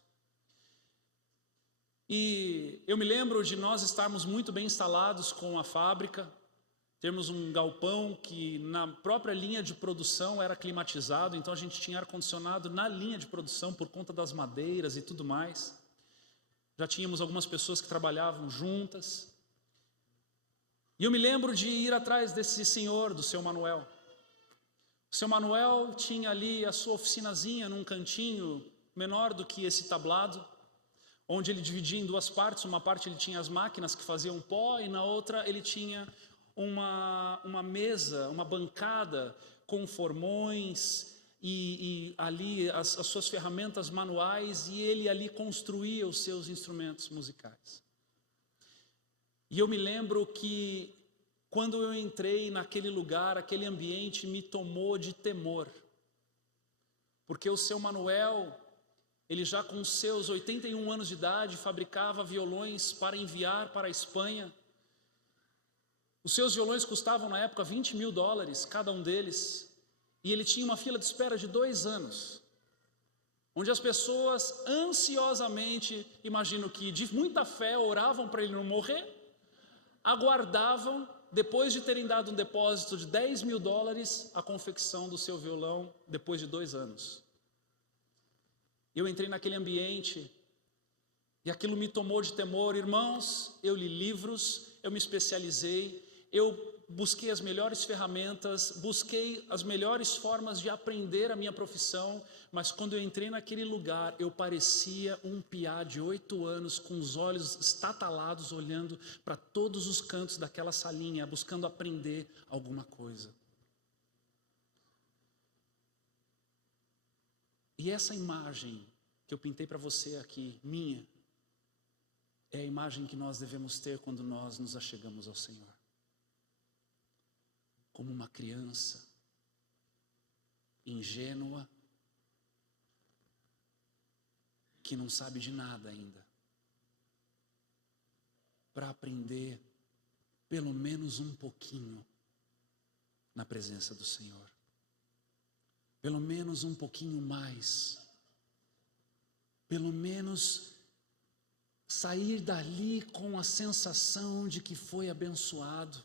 E eu me lembro de nós estarmos muito bem instalados com a fábrica, termos um galpão que na própria linha de produção era climatizado, então a gente tinha ar-condicionado na linha de produção por conta das madeiras e tudo mais. Já tínhamos algumas pessoas que trabalhavam juntas. E eu me lembro de ir atrás desse senhor, do seu Manuel. O seu Manuel tinha ali a sua oficinazinha num cantinho menor do que esse tablado, onde ele dividia em duas partes. Uma parte ele tinha as máquinas que faziam pó e na outra ele tinha uma mesa, uma bancada com formões e ali as suas ferramentas manuais, e ele ali construía os seus instrumentos musicais. E eu me lembro que quando eu entrei naquele lugar, aquele ambiente me tomou de temor, porque o seu Manuel, ele já com seus 81 anos de idade, fabricava violões para enviar para a Espanha. Os seus violões custavam na época $20 mil, cada um deles. E ele tinha uma fila de espera de 2 anos, onde as pessoas ansiosamente, imagino que de muita fé, oravam para ele não morrer, aguardavam, depois de terem dado um depósito de $10 mil, a confecção do seu violão depois de 2 anos. Eu entrei naquele ambiente e aquilo me tomou de temor. Irmãos, eu li livros, eu me especializei, eu busquei as melhores ferramentas, busquei as melhores formas de aprender a minha profissão, mas quando eu entrei naquele lugar, eu parecia um piá de 8 anos, com os olhos estatalados, olhando para todos os cantos daquela salinha, buscando aprender alguma coisa. E essa imagem que eu pintei para você aqui, minha, é a imagem que nós devemos ter quando nós nos achegamos ao Senhor. Como uma criança ingênua, que não sabe de nada ainda, para aprender pelo menos um pouquinho na presença do Senhor. Pelo menos um pouquinho mais. Pelo menos sair dali com a sensação de que foi abençoado,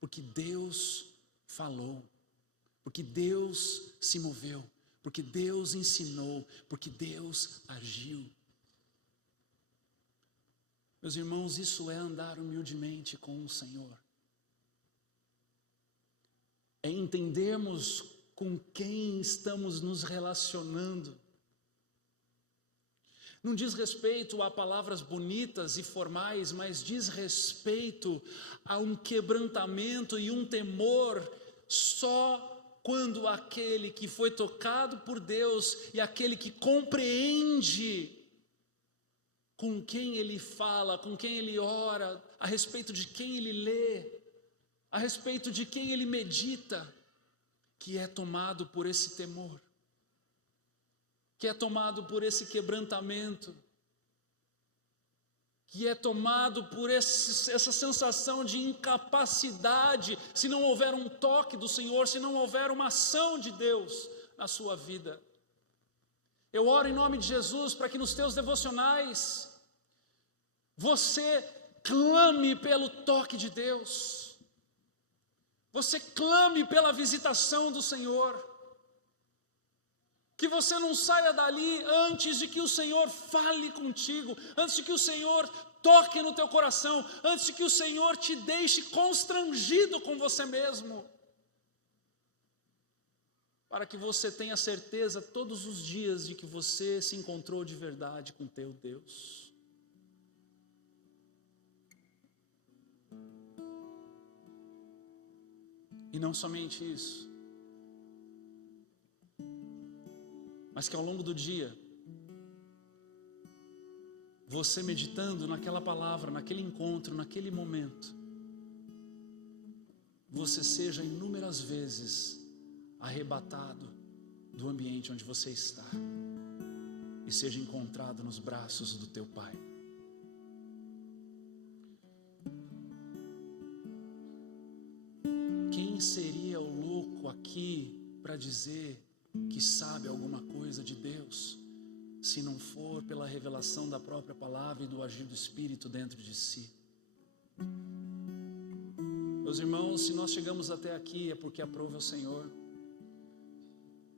porque Deus falou, porque Deus se moveu, porque Deus ensinou, porque Deus agiu. Meus irmãos, isso é andar humildemente com o Senhor. É entendermos com quem estamos nos relacionando. Não diz respeito a palavras bonitas e formais, mas diz respeito a um quebrantamento e um temor só quando aquele que foi tocado por Deus e aquele que compreende com quem ele fala, com quem ele ora, a respeito de quem ele lê, a respeito de quem ele medita, que é tomado por esse temor, que é tomado por esse quebrantamento, que é tomado por essa sensação de incapacidade, se não houver um toque do Senhor, se não houver uma ação de Deus na sua vida. Eu oro em nome de Jesus para que nos teus devocionais você clame pelo toque de Deus, você clame pela visitação do Senhor, que você não saia dali antes de que o Senhor fale contigo, antes de que o Senhor toque no teu coração, antes de que o Senhor te deixe constrangido com você mesmo, para que você tenha certeza todos os dias de que você se encontrou de verdade com teu Deus. E não somente isso, mas que ao longo do dia, você meditando naquela palavra, naquele encontro, naquele momento, você seja inúmeras vezes arrebatado do ambiente onde você está e seja encontrado nos braços do teu Pai. aqui para dizer que sabe alguma coisa de Deus, se não for pela revelação da própria palavra e do agir do Espírito dentro de si. Meus irmãos, se nós chegamos até aqui é porque aprove o Senhor.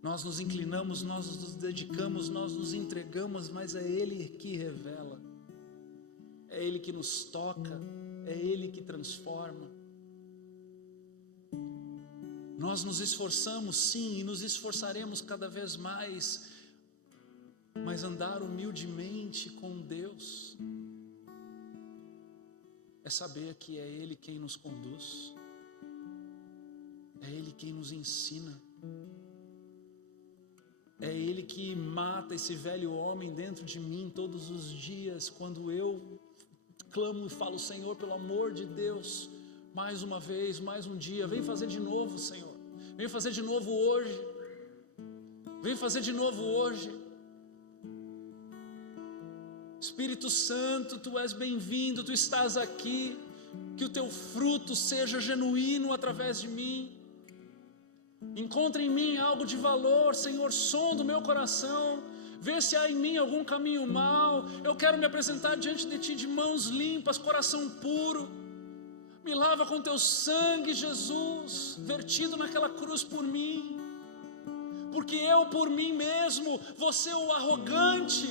Nós nos inclinamos, nós nos dedicamos, nós nos entregamos, mas é Ele que revela, é Ele que nos toca, é Ele que transforma. Nós nos esforçamos sim, e nos esforçaremos cada vez mais, mas andar humildemente com Deus é saber que é Ele quem nos conduz, é Ele quem nos ensina, é Ele que mata esse velho homem dentro de mim todos os dias, quando eu clamo e falo: Senhor, pelo amor de Deus, mais uma vez, mais um dia, vem fazer de novo, Senhor, vem fazer de novo hoje, vem fazer de novo hoje. Espírito Santo, Tu és bem-vindo, Tu estás aqui, que o Teu fruto seja genuíno através de mim. Encontre em mim algo de valor, Senhor, sonda o meu coração, vê se há em mim algum caminho mau. Eu quero me apresentar diante de Ti de mãos limpas, coração puro. Me lava com Teu sangue, Jesus, vertido naquela cruz por mim, porque eu por mim mesmo vou ser o arrogante,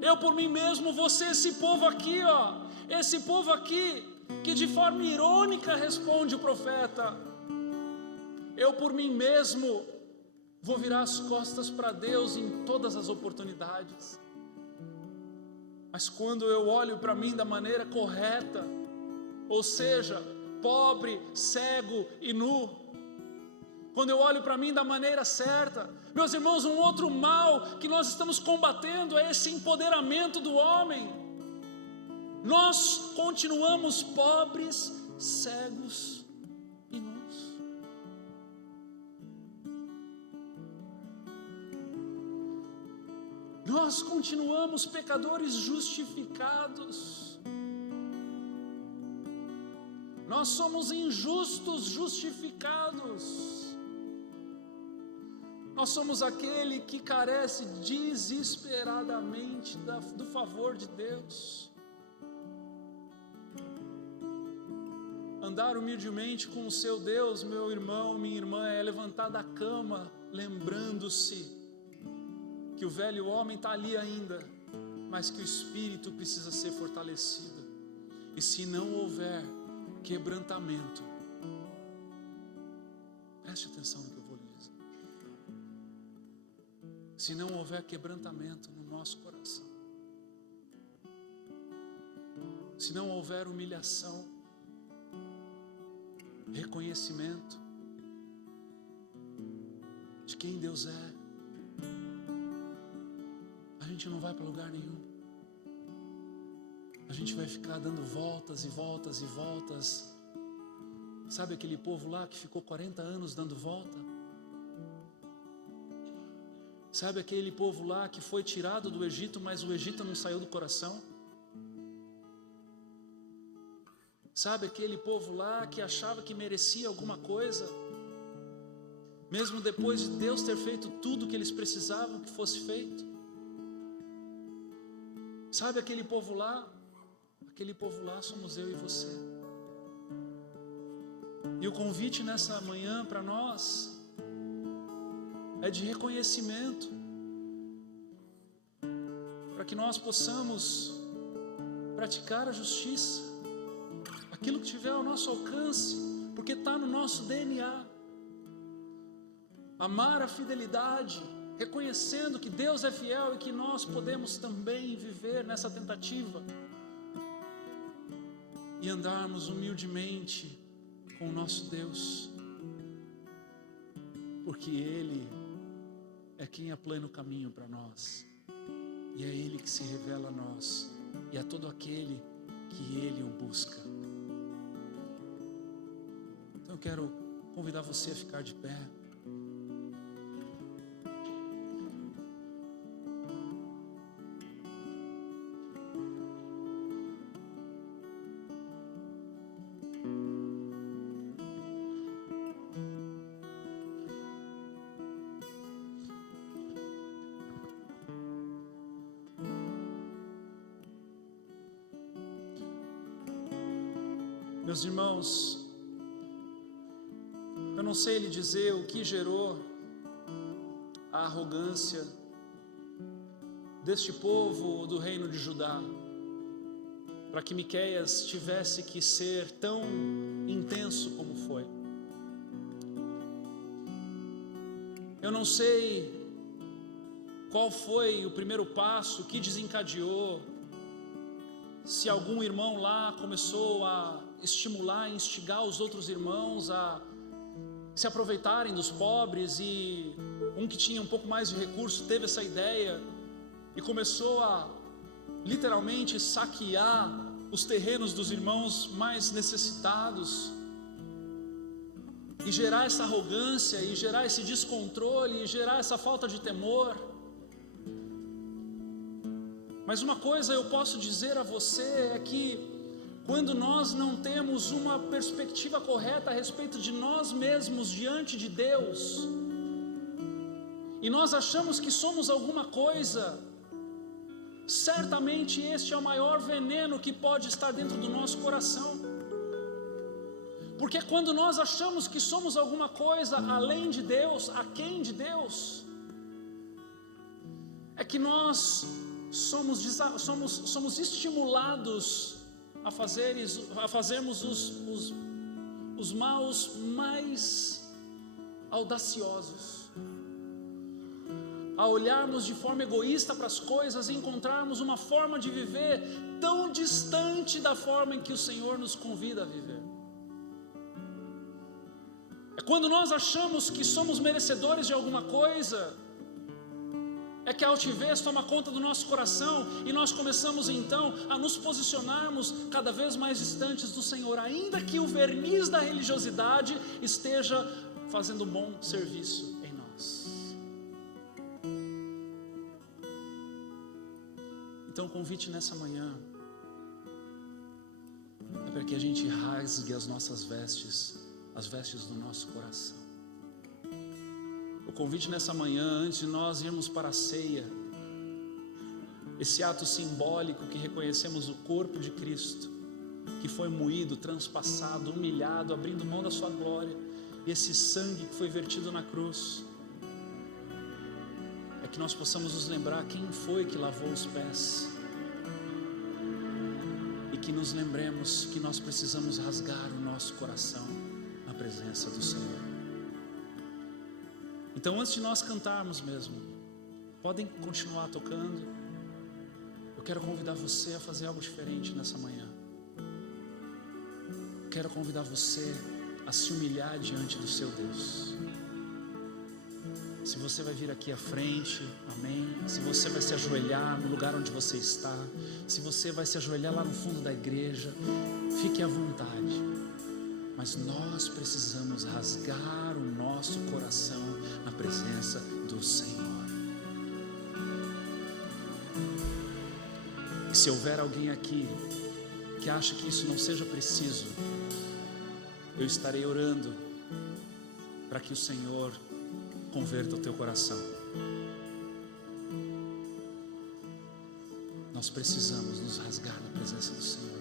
eu por mim mesmo vou ser esse povo aqui, ó, esse povo aqui que de forma irônica responde o profeta. Eu por mim mesmo vou virar as costas para Deus em todas as oportunidades, mas quando eu olho para mim da maneira correta, ou seja, pobre, cego e nu, quando eu olho para mim da maneira certa, meus irmãos, um outro mal que nós estamos combatendo é esse empoderamento do homem. Nós continuamos pobres, cegos e nus. Nós continuamos pecadores justificados. Nós somos injustos justificados. Nós somos aquele que carece desesperadamente do favor de Deus. Andar humildemente com o seu Deus, meu irmão, minha irmã, é levantar da cama lembrando-se que o velho homem está ali ainda, mas que o espírito precisa ser fortalecido. E se não houver quebrantamento, preste atenção no que eu vou lhe dizer. Se não houver quebrantamento no nosso coração, se não houver humilhação, reconhecimento de quem Deus é, a gente não vai para lugar nenhum. A gente vai ficar dando voltas e voltas e voltas. Sabe aquele povo lá que ficou 40 anos dando volta? Sabe aquele povo lá que foi tirado do Egito, mas o Egito não saiu do coração? Sabe aquele povo lá que achava que merecia alguma coisa, mesmo depois de Deus ter feito tudo o que eles precisavam que fosse feito? Sabe aquele povo lá? Aquele povo lá somos eu e você. E o convite nessa manhã para nós é de reconhecimento, para que nós possamos praticar a justiça, aquilo que tiver ao nosso alcance, porque está no nosso DNA. Amar a fidelidade, reconhecendo que Deus é fiel e que nós podemos também viver nessa tentativa, e andarmos humildemente com o nosso Deus, porque Ele é quem aplana o caminho para nós, e é Ele que se revela a nós, e a todo aquele que Ele o busca. Então eu quero convidar você a ficar de pé. Meus irmãos, eu não sei lhe dizer o que gerou a arrogância deste povo do reino de Judá, para que Miqueias tivesse que ser tão intenso como foi. Eu não sei qual foi o primeiro passo que desencadeou, se algum irmão lá começou a estimular, instigar os outros irmãos a se aproveitarem dos pobres, e um que tinha um pouco mais de recurso teve essa ideia e começou a literalmente saquear os terrenos dos irmãos mais necessitados, e gerar essa arrogância, e gerar esse descontrole, e gerar essa falta de temor. Mas uma coisa eu posso dizer a você é que quando nós não temos uma perspectiva correta a respeito de nós mesmos diante de Deus, e nós achamos que somos alguma coisa, certamente este é o maior veneno que pode estar dentro do nosso coração. Porque quando nós achamos que somos alguma coisa além de Deus, aquém de Deus, é que nós somos estimulados a fazermos os maus mais audaciosos, a olharmos de forma egoísta para as coisas e encontrarmos uma forma de viver tão distante da forma em que o Senhor nos convida a viver. É quando nós achamos que somos merecedores de alguma coisa, é que a altivez toma conta do nosso coração, e nós começamos então a nos posicionarmos cada vez mais distantes do Senhor, ainda que o verniz da religiosidade esteja fazendo bom serviço em nós. Então o convite nessa manhã é para que a gente rasgue as nossas vestes, as vestes do nosso coração. O convite nessa manhã, antes de nós irmos para a ceia, esse ato simbólico que reconhecemos o corpo de Cristo, que foi moído, transpassado, humilhado, abrindo mão da sua glória, e esse sangue que foi vertido na cruz, é que nós possamos nos lembrar quem foi que lavou os pés, e que nos lembremos que nós precisamos rasgar o nosso coração na presença do Senhor. Então, antes de nós cantarmos mesmo, podem continuar tocando. Eu quero convidar você a fazer algo diferente nessa manhã. Eu quero convidar você a se humilhar diante do seu Deus. Se você vai vir aqui à frente, amém. Se você vai se ajoelhar no lugar onde você está, se você vai se ajoelhar lá no fundo da igreja, fique à vontade. Mas nós precisamos rasgar o nosso coração na presença do Senhor. E se houver alguém aqui que acha que isso não seja preciso, eu estarei orando para que o Senhor converta o teu coração. Nós precisamos nos rasgar na presença do Senhor.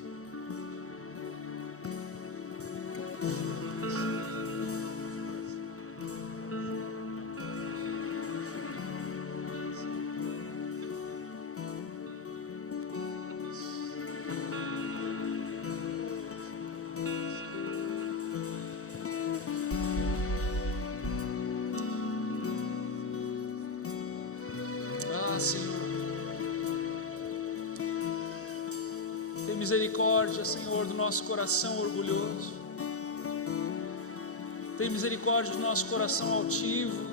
Senhor, tem misericórdia, Senhor, do nosso coração orgulhoso. Tem misericórdia do nosso coração altivo.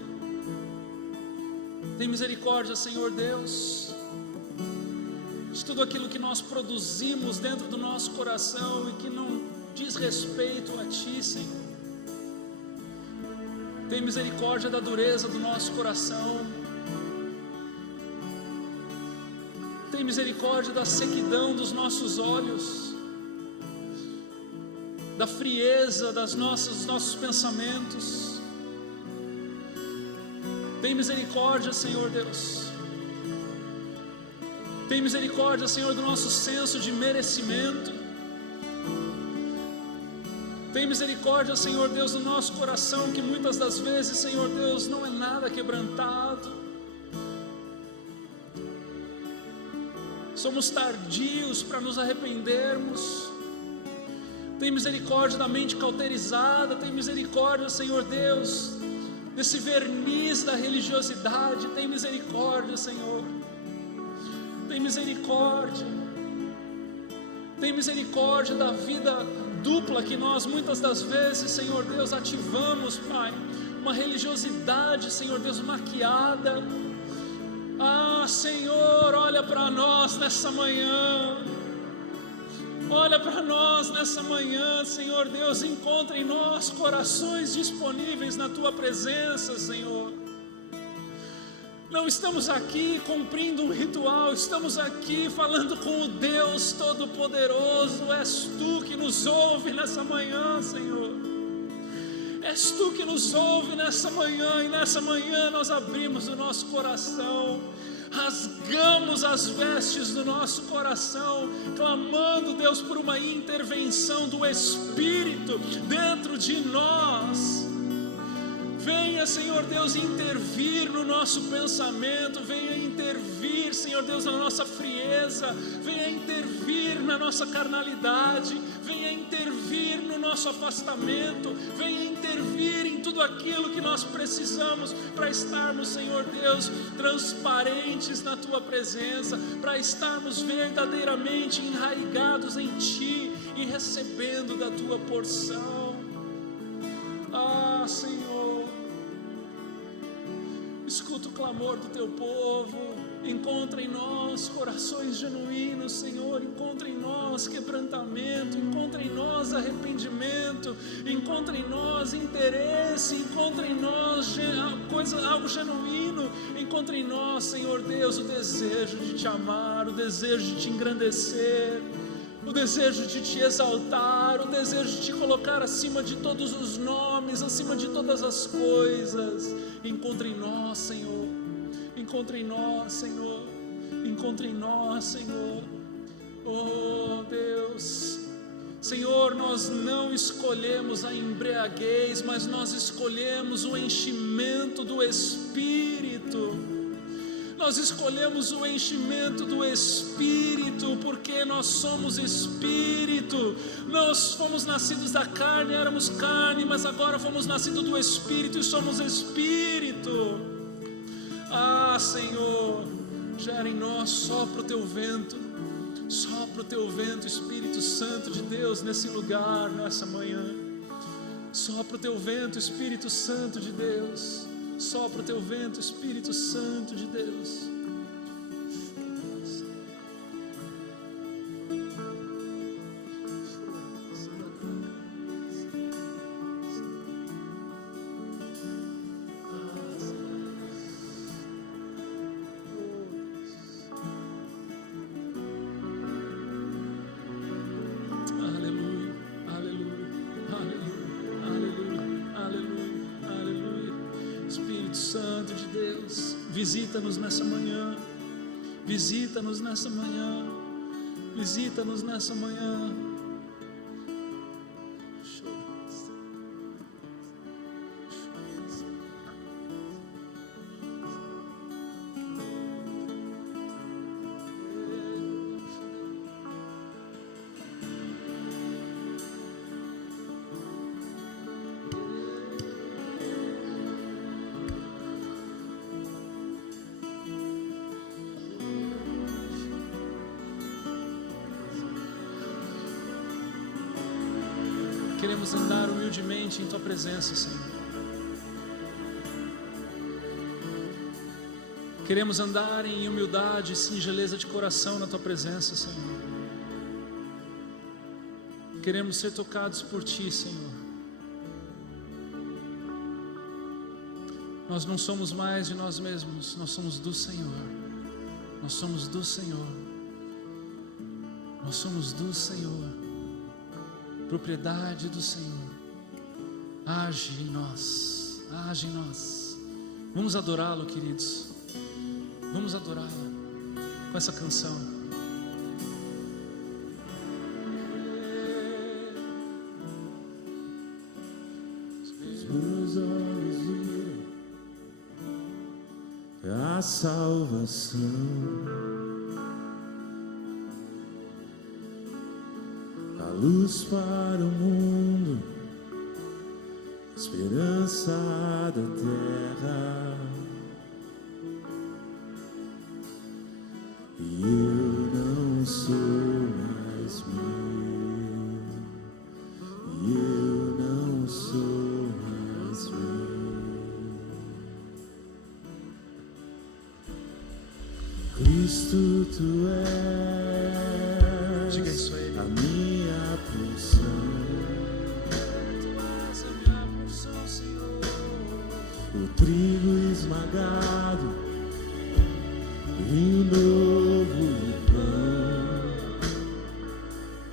Tem misericórdia, Senhor Deus, de tudo aquilo que nós produzimos dentro do nosso coração e que não diz respeito a Ti, Senhor. Tem misericórdia da dureza do nosso coração. Tem misericórdia da sequidão dos nossos olhos, da frieza dos nossos pensamentos. Tem misericórdia, Senhor Deus. Tem misericórdia, Senhor, do nosso senso de merecimento. Tem misericórdia, Senhor Deus, do nosso coração, que muitas das vezes, Senhor Deus, não é nada quebrantado. Somos tardios para nos arrependermos. Tem misericórdia da mente cauterizada. Tem misericórdia, Senhor Deus, desse verniz da religiosidade. Tem misericórdia, Senhor. Tem misericórdia. Tem misericórdia da vida dupla que nós muitas das vezes, Senhor Deus, ativamos, Pai. Uma religiosidade, Senhor Deus, maquiada. Ah, Senhor, olha para nós nessa manhã. Olha para nós nessa manhã, Senhor Deus. Encontra em nós corações disponíveis na Tua presença, Senhor. Não estamos aqui cumprindo um ritual, estamos aqui falando com o Deus Todo-Poderoso. És Tu que nos ouve nessa manhã, Senhor. És Tu que nos ouve nessa manhã, e nessa manhã nós abrimos o nosso coração, rasgamos as vestes do nosso coração, clamando, Deus, por uma intervenção do Espírito dentro de nós. Venha, Senhor Deus, intervir no nosso pensamento. Venha intervir, Senhor Deus, na nossa frieza. Venha intervir na nossa carnalidade. Venha intervir no nosso afastamento. Venha intervir em tudo aquilo que nós precisamos para estarmos, Senhor Deus, transparentes na Tua presença, para estarmos verdadeiramente enraigados em Ti e recebendo da Tua porção. Ah, Senhor, escuta o clamor do Teu povo. Encontra em nós corações genuínos, Senhor. Encontra em nós quebrantamento. Encontra em nós arrependimento. Encontra em nós interesse. Encontra em nós algo genuíno. Encontra em nós, Senhor Deus, o desejo de Te amar, o desejo de Te engrandecer, o desejo de Te exaltar, o desejo de Te colocar acima de todos os nomes, acima de todas as coisas. Encontre em nós, Senhor. Encontre em nós, Senhor. Encontre em nós, Senhor. Oh, Deus. Senhor, nós não escolhemos a embriaguez, mas nós escolhemos o enchimento do Espírito. Nós escolhemos o enchimento do Espírito, porque nós somos Espírito. Nós fomos nascidos da carne, éramos carne, mas agora fomos nascidos do Espírito e somos Espírito. Ah, Senhor, gera em nós, sopra o Teu vento, Espírito Santo de Deus, nesse lugar, nessa manhã. Sopra o Teu vento, Espírito Santo de Deus. Sopra o Teu vento, Espírito Santo de Deus. Aleluia, aleluia, aleluia, aleluia, aleluia, aleluia. Espírito Santo de Deus, visita-nos nessa manhã. Visita-nos nessa manhã. Visita-nos nessa manhã. Queremos andar humildemente em Tua presença, Senhor. Queremos andar em humildade e singeleza de coração na Tua presença, Senhor. Queremos ser tocados por Ti, Senhor. Nós não somos mais de nós mesmos, nós somos do Senhor. Nós somos do Senhor. Nós somos do Senhor. Propriedade do Senhor. Age em nós, age em nós. Vamos adorá-lo, queridos. Vamos adorá-lo com essa canção. salvação, a luz para o mundo, esperança da terra. E eu não sou mais meu, e eu não sou mais meu. Cristo, tu és. Diga isso a Ele. A minha porção, Tu és a minha porção, Senhor. o trigo esmagado, vinho novo e pão.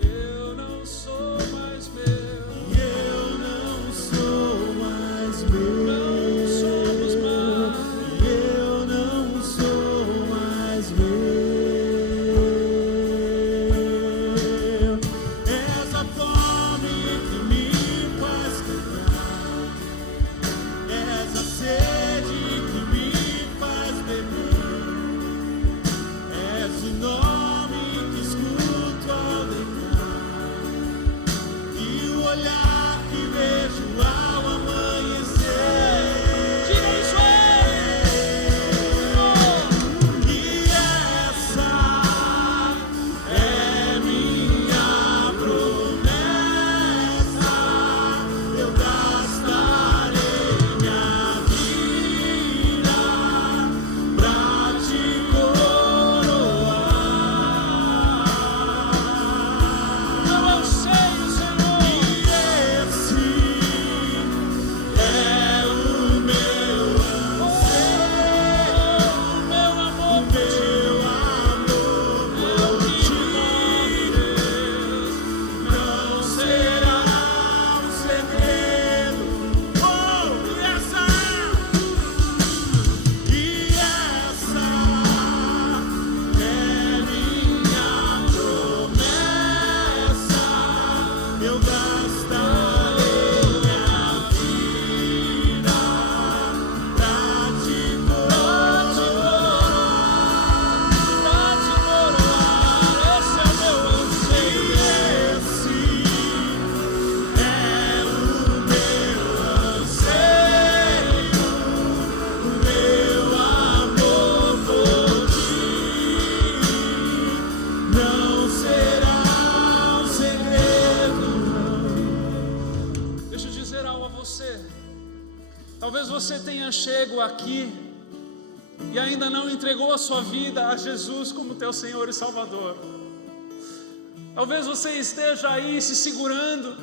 Eu não sou mais meu. Eu não sou mais meu. Não somos mais. Eu não sou mais meu. És a fome que me faz cantar, és a sede que me faz beber, és o nome que escuto ao deitar e o olhar que vejo ao amanhecer. Diga isso a E essa é minha promessa, eu gastarei minha vida pra te coroar. Meu anseio, Senhor. E esse é o meu anseio, Meu amor por ti. meu amor por ti. Não será um segredo. Oh, e essa é minha promessa. Eu gastarei minha vida pra te coroar. Esse é o meu anseio. Esse é o meu anseio, o meu amor por ti. Não será um segredo. Deixa eu dizer algo a você. Talvez você tenha chego aqui e ainda não entregou a sua vida a Jesus como teu Senhor e Salvador. Talvez você esteja aí se segurando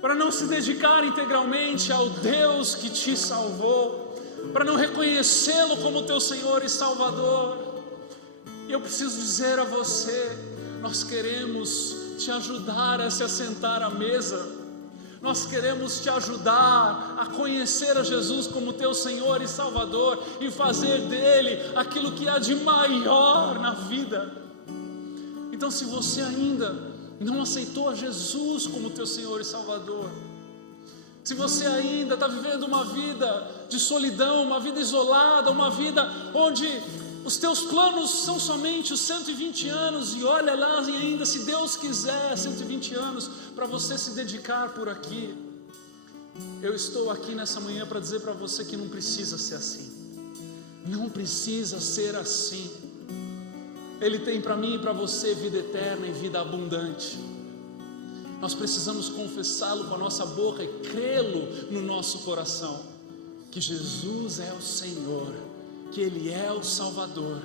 para não se dedicar integralmente ao Deus que te salvou, para não reconhecê-lo como teu Senhor e Salvador. E eu preciso dizer a você, nós queremos te ajudar a se assentar à mesa. Nós queremos te ajudar a conhecer a Jesus como teu Senhor e Salvador e fazer dele aquilo que há de maior na vida. Então, se você ainda não aceitou a Jesus como teu Senhor e Salvador, se você ainda está vivendo uma vida de solidão, uma vida isolada, uma vida onde os teus planos são somente os 120 anos, e olha lá, e ainda, se Deus quiser, 120 anos para você se dedicar por aqui. Eu estou aqui nessa manhã para dizer para você que não precisa ser assim. Não precisa ser assim. Ele tem para mim e para você vida eterna e vida abundante. Nós precisamos confessá-lo com a nossa boca e crê-lo no nosso coração, que Jesus é o Senhor, que Ele é o Salvador.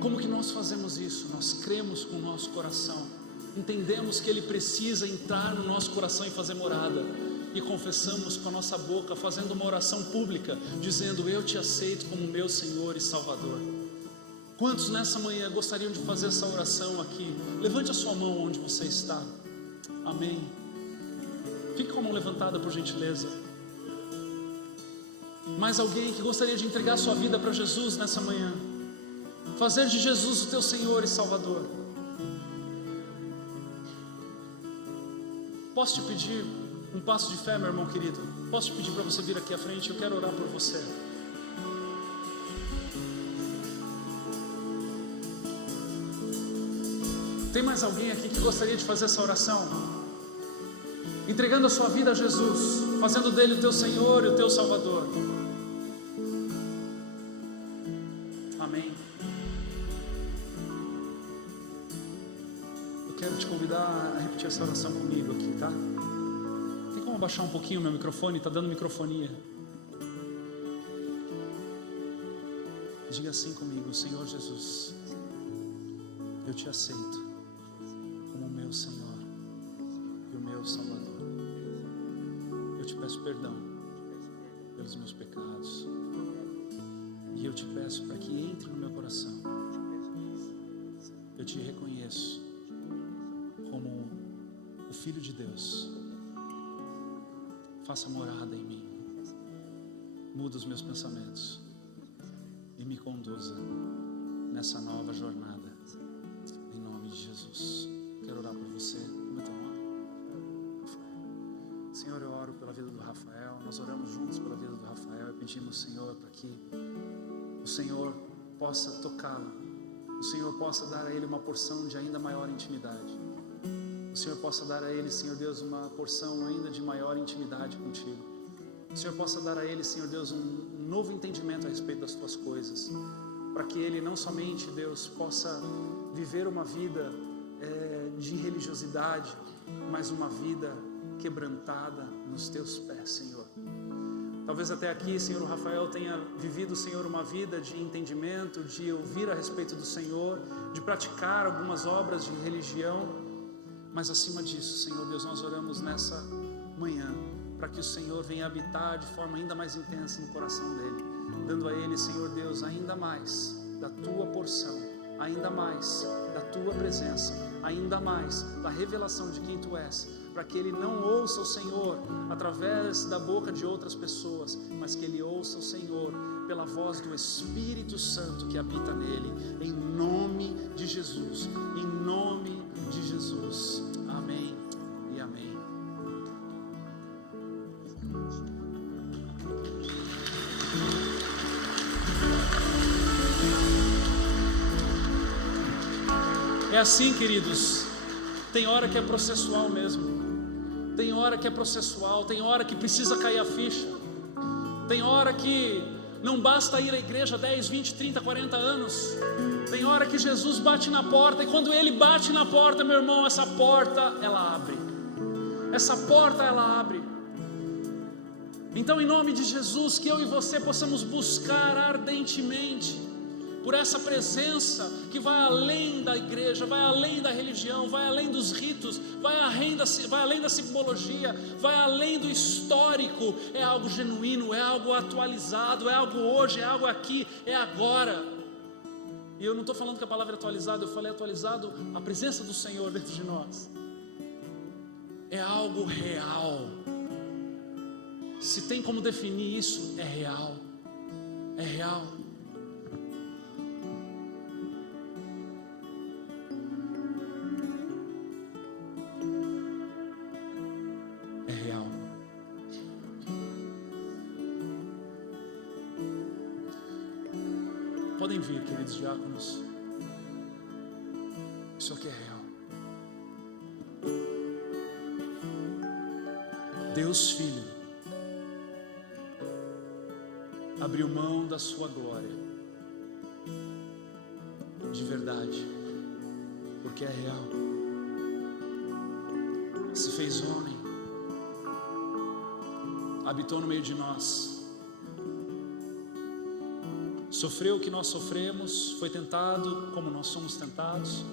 Como que nós fazemos isso? Nós cremos com o nosso coração, entendemos que Ele precisa entrar no nosso coração e fazer morada, e confessamos com a nossa boca, fazendo uma oração pública, dizendo: eu te aceito como meu Senhor e Salvador. Quantos nessa manhã gostariam de fazer essa oração aqui? Levante a sua mão onde você está. Amém. Fique com a mão levantada, por gentileza. Mais alguém que gostaria de entregar sua vida para Jesus nessa manhã? Fazer de Jesus o teu Senhor e Salvador. Posso te pedir um passo de fé, meu irmão querido? Posso te pedir para você vir aqui à frente? Eu quero orar por você. Tem mais alguém aqui que gostaria de fazer essa oração? Entregando a sua vida a Jesus, fazendo dele o teu Senhor e o teu Salvador. Amém. Eu quero te convidar a repetir essa oração comigo aqui, tá? Tem como abaixar um pouquinho o meu microfone? Tá dando microfonia. Diga assim comigo: Senhor Jesus, eu te aceito como o meu Senhor e o meu Salvador. Eu te peço perdão pelos meus pecados, e eu te peço para que entre no meu coração. Eu te reconheço como o Filho de Deus. Faça morada em mim, muda os meus pensamentos e me conduza nessa nova jornada, em nome de Jesus. Quero orar por você. Como é teu nome? Senhor, eu oro pela vida do Rafael. Nós oramos juntos pela vida do Rafael e pedimos, Senhor, para que o Senhor possa tocá-lo, o Senhor possa dar a ele uma porção de ainda maior intimidade, o Senhor possa dar a ele, Senhor Deus, uma porção ainda de maior intimidade contigo. O Senhor possa dar a ele, Senhor Deus, um novo entendimento a respeito das tuas coisas, para que ele não somente, Deus, possa viver uma vida de religiosidade, mas uma vida quebrantada nos teus pés, Senhor. Talvez até aqui, Senhor, o Rafael tenha vivido, Senhor, uma vida de entendimento, de ouvir a respeito do Senhor, de praticar algumas obras de religião, mas acima disso, Senhor Deus, nós oramos nessa manhã para que o Senhor venha habitar de forma ainda mais intensa no coração dele, dando a ele, Senhor Deus, ainda mais da tua porção, ainda mais da tua presença, ainda mais da revelação de quem tu és, para que ele não ouça o Senhor através da boca de outras pessoas, mas que ele ouça o Senhor pela voz do Espírito Santo que habita nele, em nome de Jesus, em nome de Jesus. Amém e amém. É assim, queridos, tem hora que é processual mesmo, tem hora que é processual, tem hora que precisa cair a ficha, tem hora que não basta ir à igreja 10, 20, 30, 40 anos, tem hora que Jesus bate na porta, e quando Ele bate na porta, meu irmão, essa porta ela abre, essa porta ela abre. Então, em nome de Jesus, que eu e você possamos buscar ardentemente por essa presença que vai além da igreja, vai além da religião, vai além dos ritos, vai além da simbologia, vai além do histórico. É algo genuíno, é algo atualizado, é algo hoje, é algo aqui, é agora. E eu não estou falando que a palavra é atualizada, eu falei atualizado a presença do Senhor dentro de nós. É algo real. Se tem como definir isso, é real. É real. É real. Podem vir, queridos diáconos. Isso aqui é real. Deus Filho abriu mão da sua glória, de verdade, porque é real. Se fez homem, habitou no meio de nós, sofreu o que nós sofremos, foi tentado como nós somos tentados,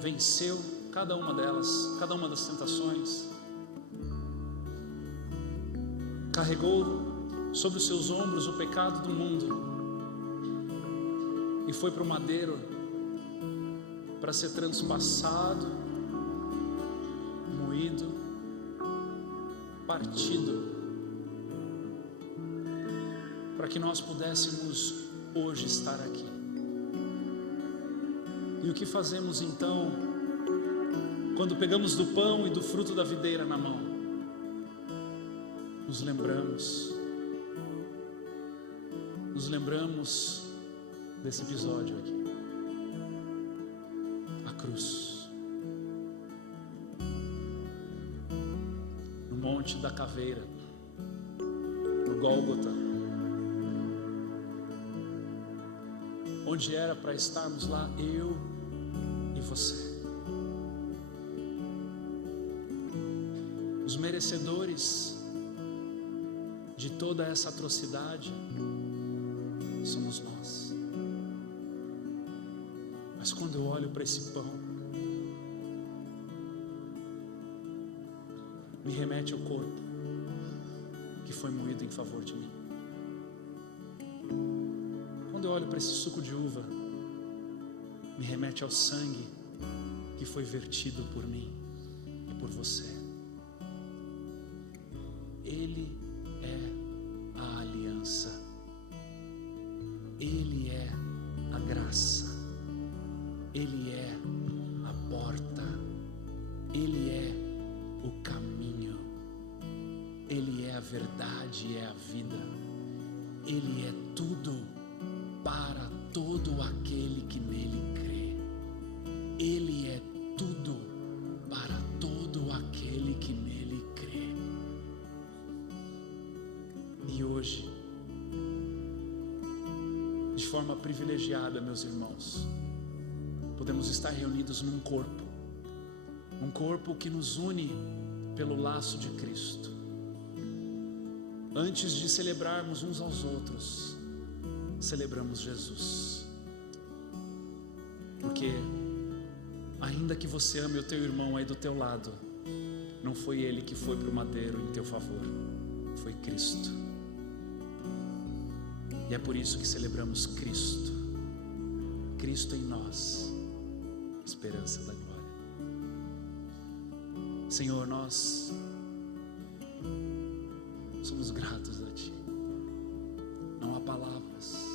venceu cada uma delas, cada uma das tentações, carregou sobre os seus ombros o pecado do mundo e foi para o madeiro para ser transpassado, moído, partido, para que nós pudéssemos hoje estar aqui. E o que fazemos então quando pegamos do pão e do fruto da videira na mão? Nos lembramos desse episódio aqui, a cruz. monte da caveira, no Gólgota, onde era para estarmos lá, eu e você. Os merecedores de toda essa atrocidade somos nós. Mas quando eu olho para esse pão, me remete ao corpo que foi moído em favor de mim. Quando eu olho para esse suco de uva, me remete ao sangue que foi vertido por mim e por você. Ele é a aliança, Ele é a graça, Ele é a porta, Ele é o caminho, Ele é a verdade, é a vida, Ele é tudo para todo aquele que nele crê. Ele é tudo para todo aquele que nele crê. E hoje, de forma privilegiada, meus irmãos, podemos estar reunidos num corpo que nos une pelo laço de Cristo. Antes de celebrarmos uns aos outros, celebramos Jesus, porque ainda que você ame o teu irmão aí do teu lado, não foi ele que foi para o madeiro em teu favor, foi Cristo. E é por isso que celebramos Cristo, Cristo em nós, esperança da glória. Senhor, nós somos gratos a Ti. Não há palavras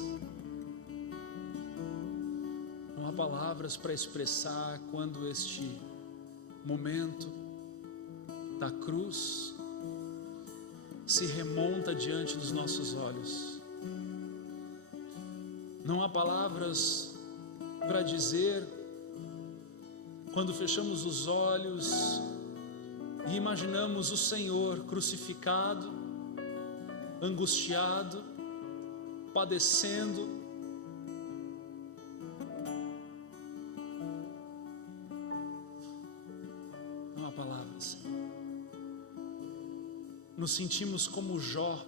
para expressar quando este momento da cruz se remonta diante dos nossos olhos. Não há palavras para dizer quando fechamos os olhos e imaginamos o Senhor crucificado, angustiado, padecendo. Não há palavras. Nos sentimos como Jó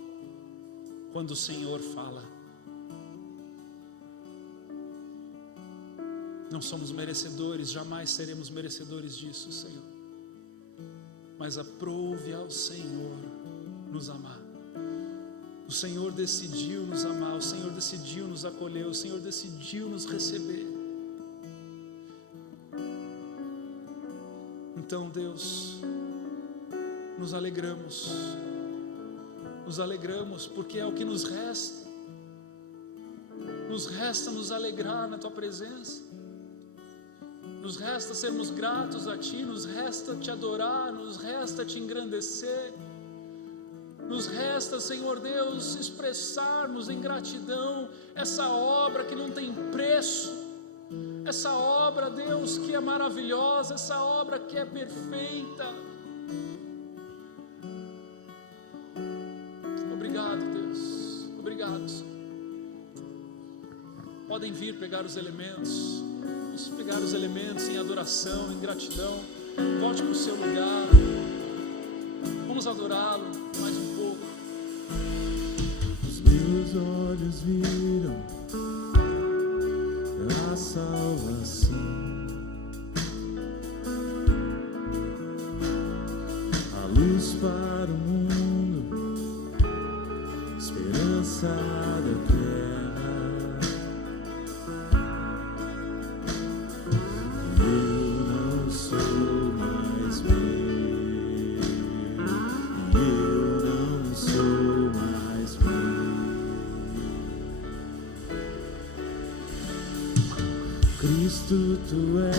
quando o Senhor fala. Não somos merecedores, jamais seremos merecedores disso, Senhor. Mas aprouve ao Senhor nos amar. O Senhor decidiu nos amar, o Senhor decidiu nos acolher, o Senhor decidiu nos receber. Então, Deus, nos alegramos porque é o que nos resta. Nos resta nos alegrar na Tua presença. Nos resta sermos gratos a Ti, nos resta Te adorar, nos resta Te engrandecer. Nos resta, Senhor Deus, expressarmos em gratidão essa obra que não tem preço, essa obra, Deus, que é maravilhosa, essa obra que é perfeita. Obrigado, Deus, obrigado, Senhor. Podem vir pegar os elementos, vamos pegar os elementos em adoração, em gratidão. Volte para o seu lugar, vamos adorá-lo mais um pouco. Os meus olhos viram a salvação, a luz para o mundo, esperança da terra. Eu não sou mais meu, eu não sou mais meu. Cristo, Tu és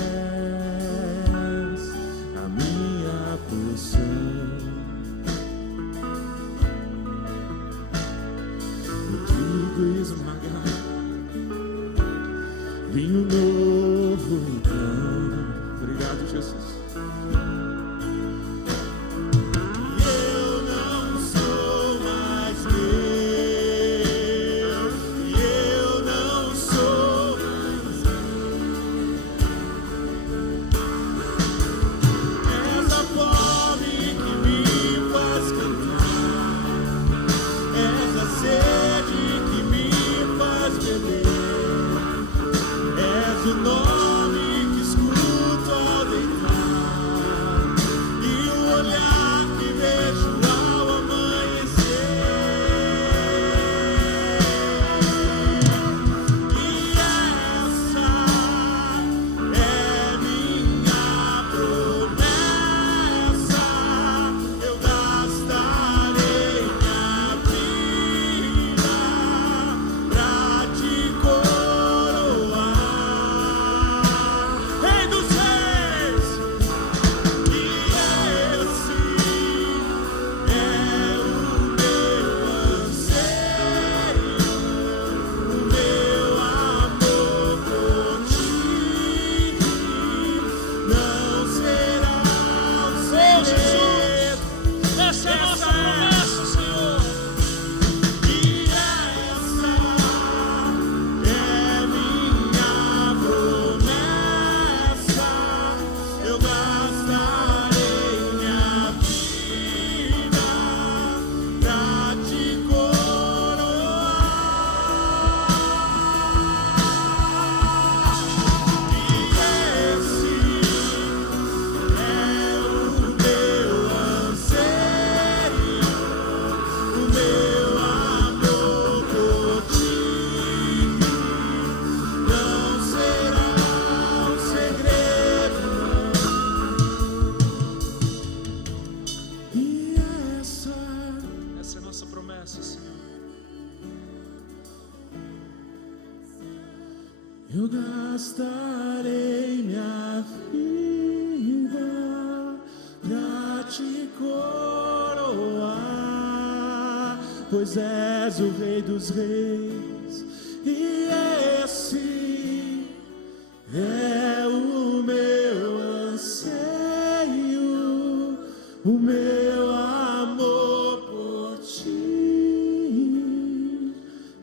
a minha porção. O trigo esmagado, vinho novo no pão. Obrigado, Jesus. E eu nossa promessa, Senhor. Eu gastarei minha vida pra te coroar, pois és o Rei dos Reis, e esse é o meu anseio, o meu amor por ti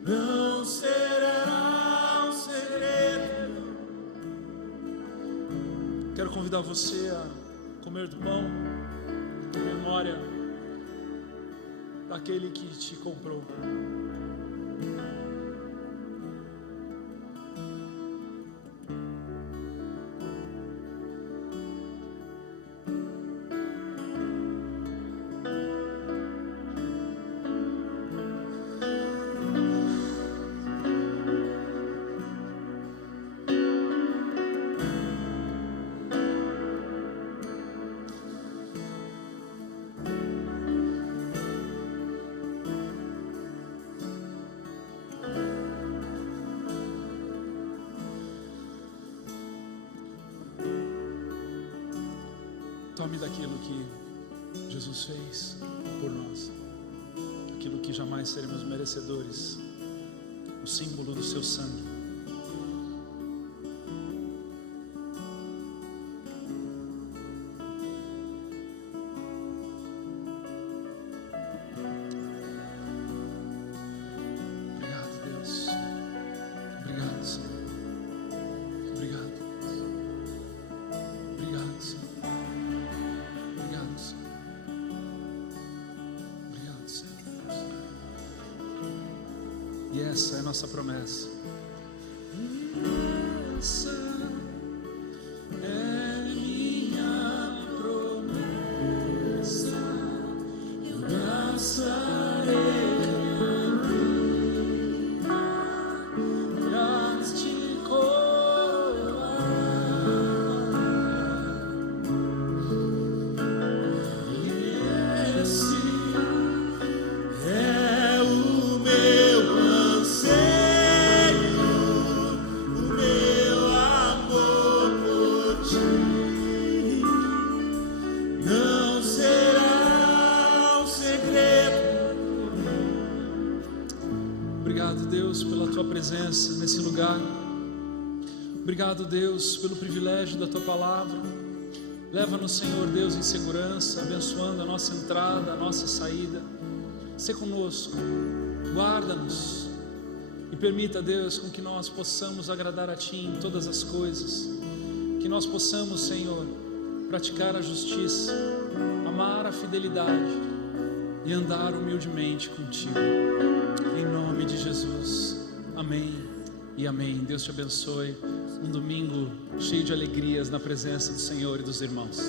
não será um segredo. Quero convidar você a comer do pão em memória daquele que te comprou. Tome daquilo que Jesus fez por nós, aquilo que jamais seremos merecedores, o símbolo do seu sangue. Obrigado, Deus. Obrigado, Senhor. Obrigado. Obrigado, Senhor. Obrigado, Senhor. Obrigado, Senhor. E essa é a nossa promessa. Essa é minha promessa. Eu gastarei pra te Obrigado, Deus, pela tua presença nesse lugar. Obrigado, Deus, pelo privilégio da tua palavra. Leva-nos, Senhor Deus, em segurança, abençoando a nossa entrada, a nossa saída. Sê conosco, guarda-nos e permita, Deus, com que nós possamos agradar a Ti em todas as coisas. Que nós possamos, Senhor, praticar a justiça, amar a fidelidade e andar humildemente contigo. Em nome de Jesus. Amém e amém. Deus te abençoe. Um domingo cheio de alegrias na presença do Senhor e dos irmãos.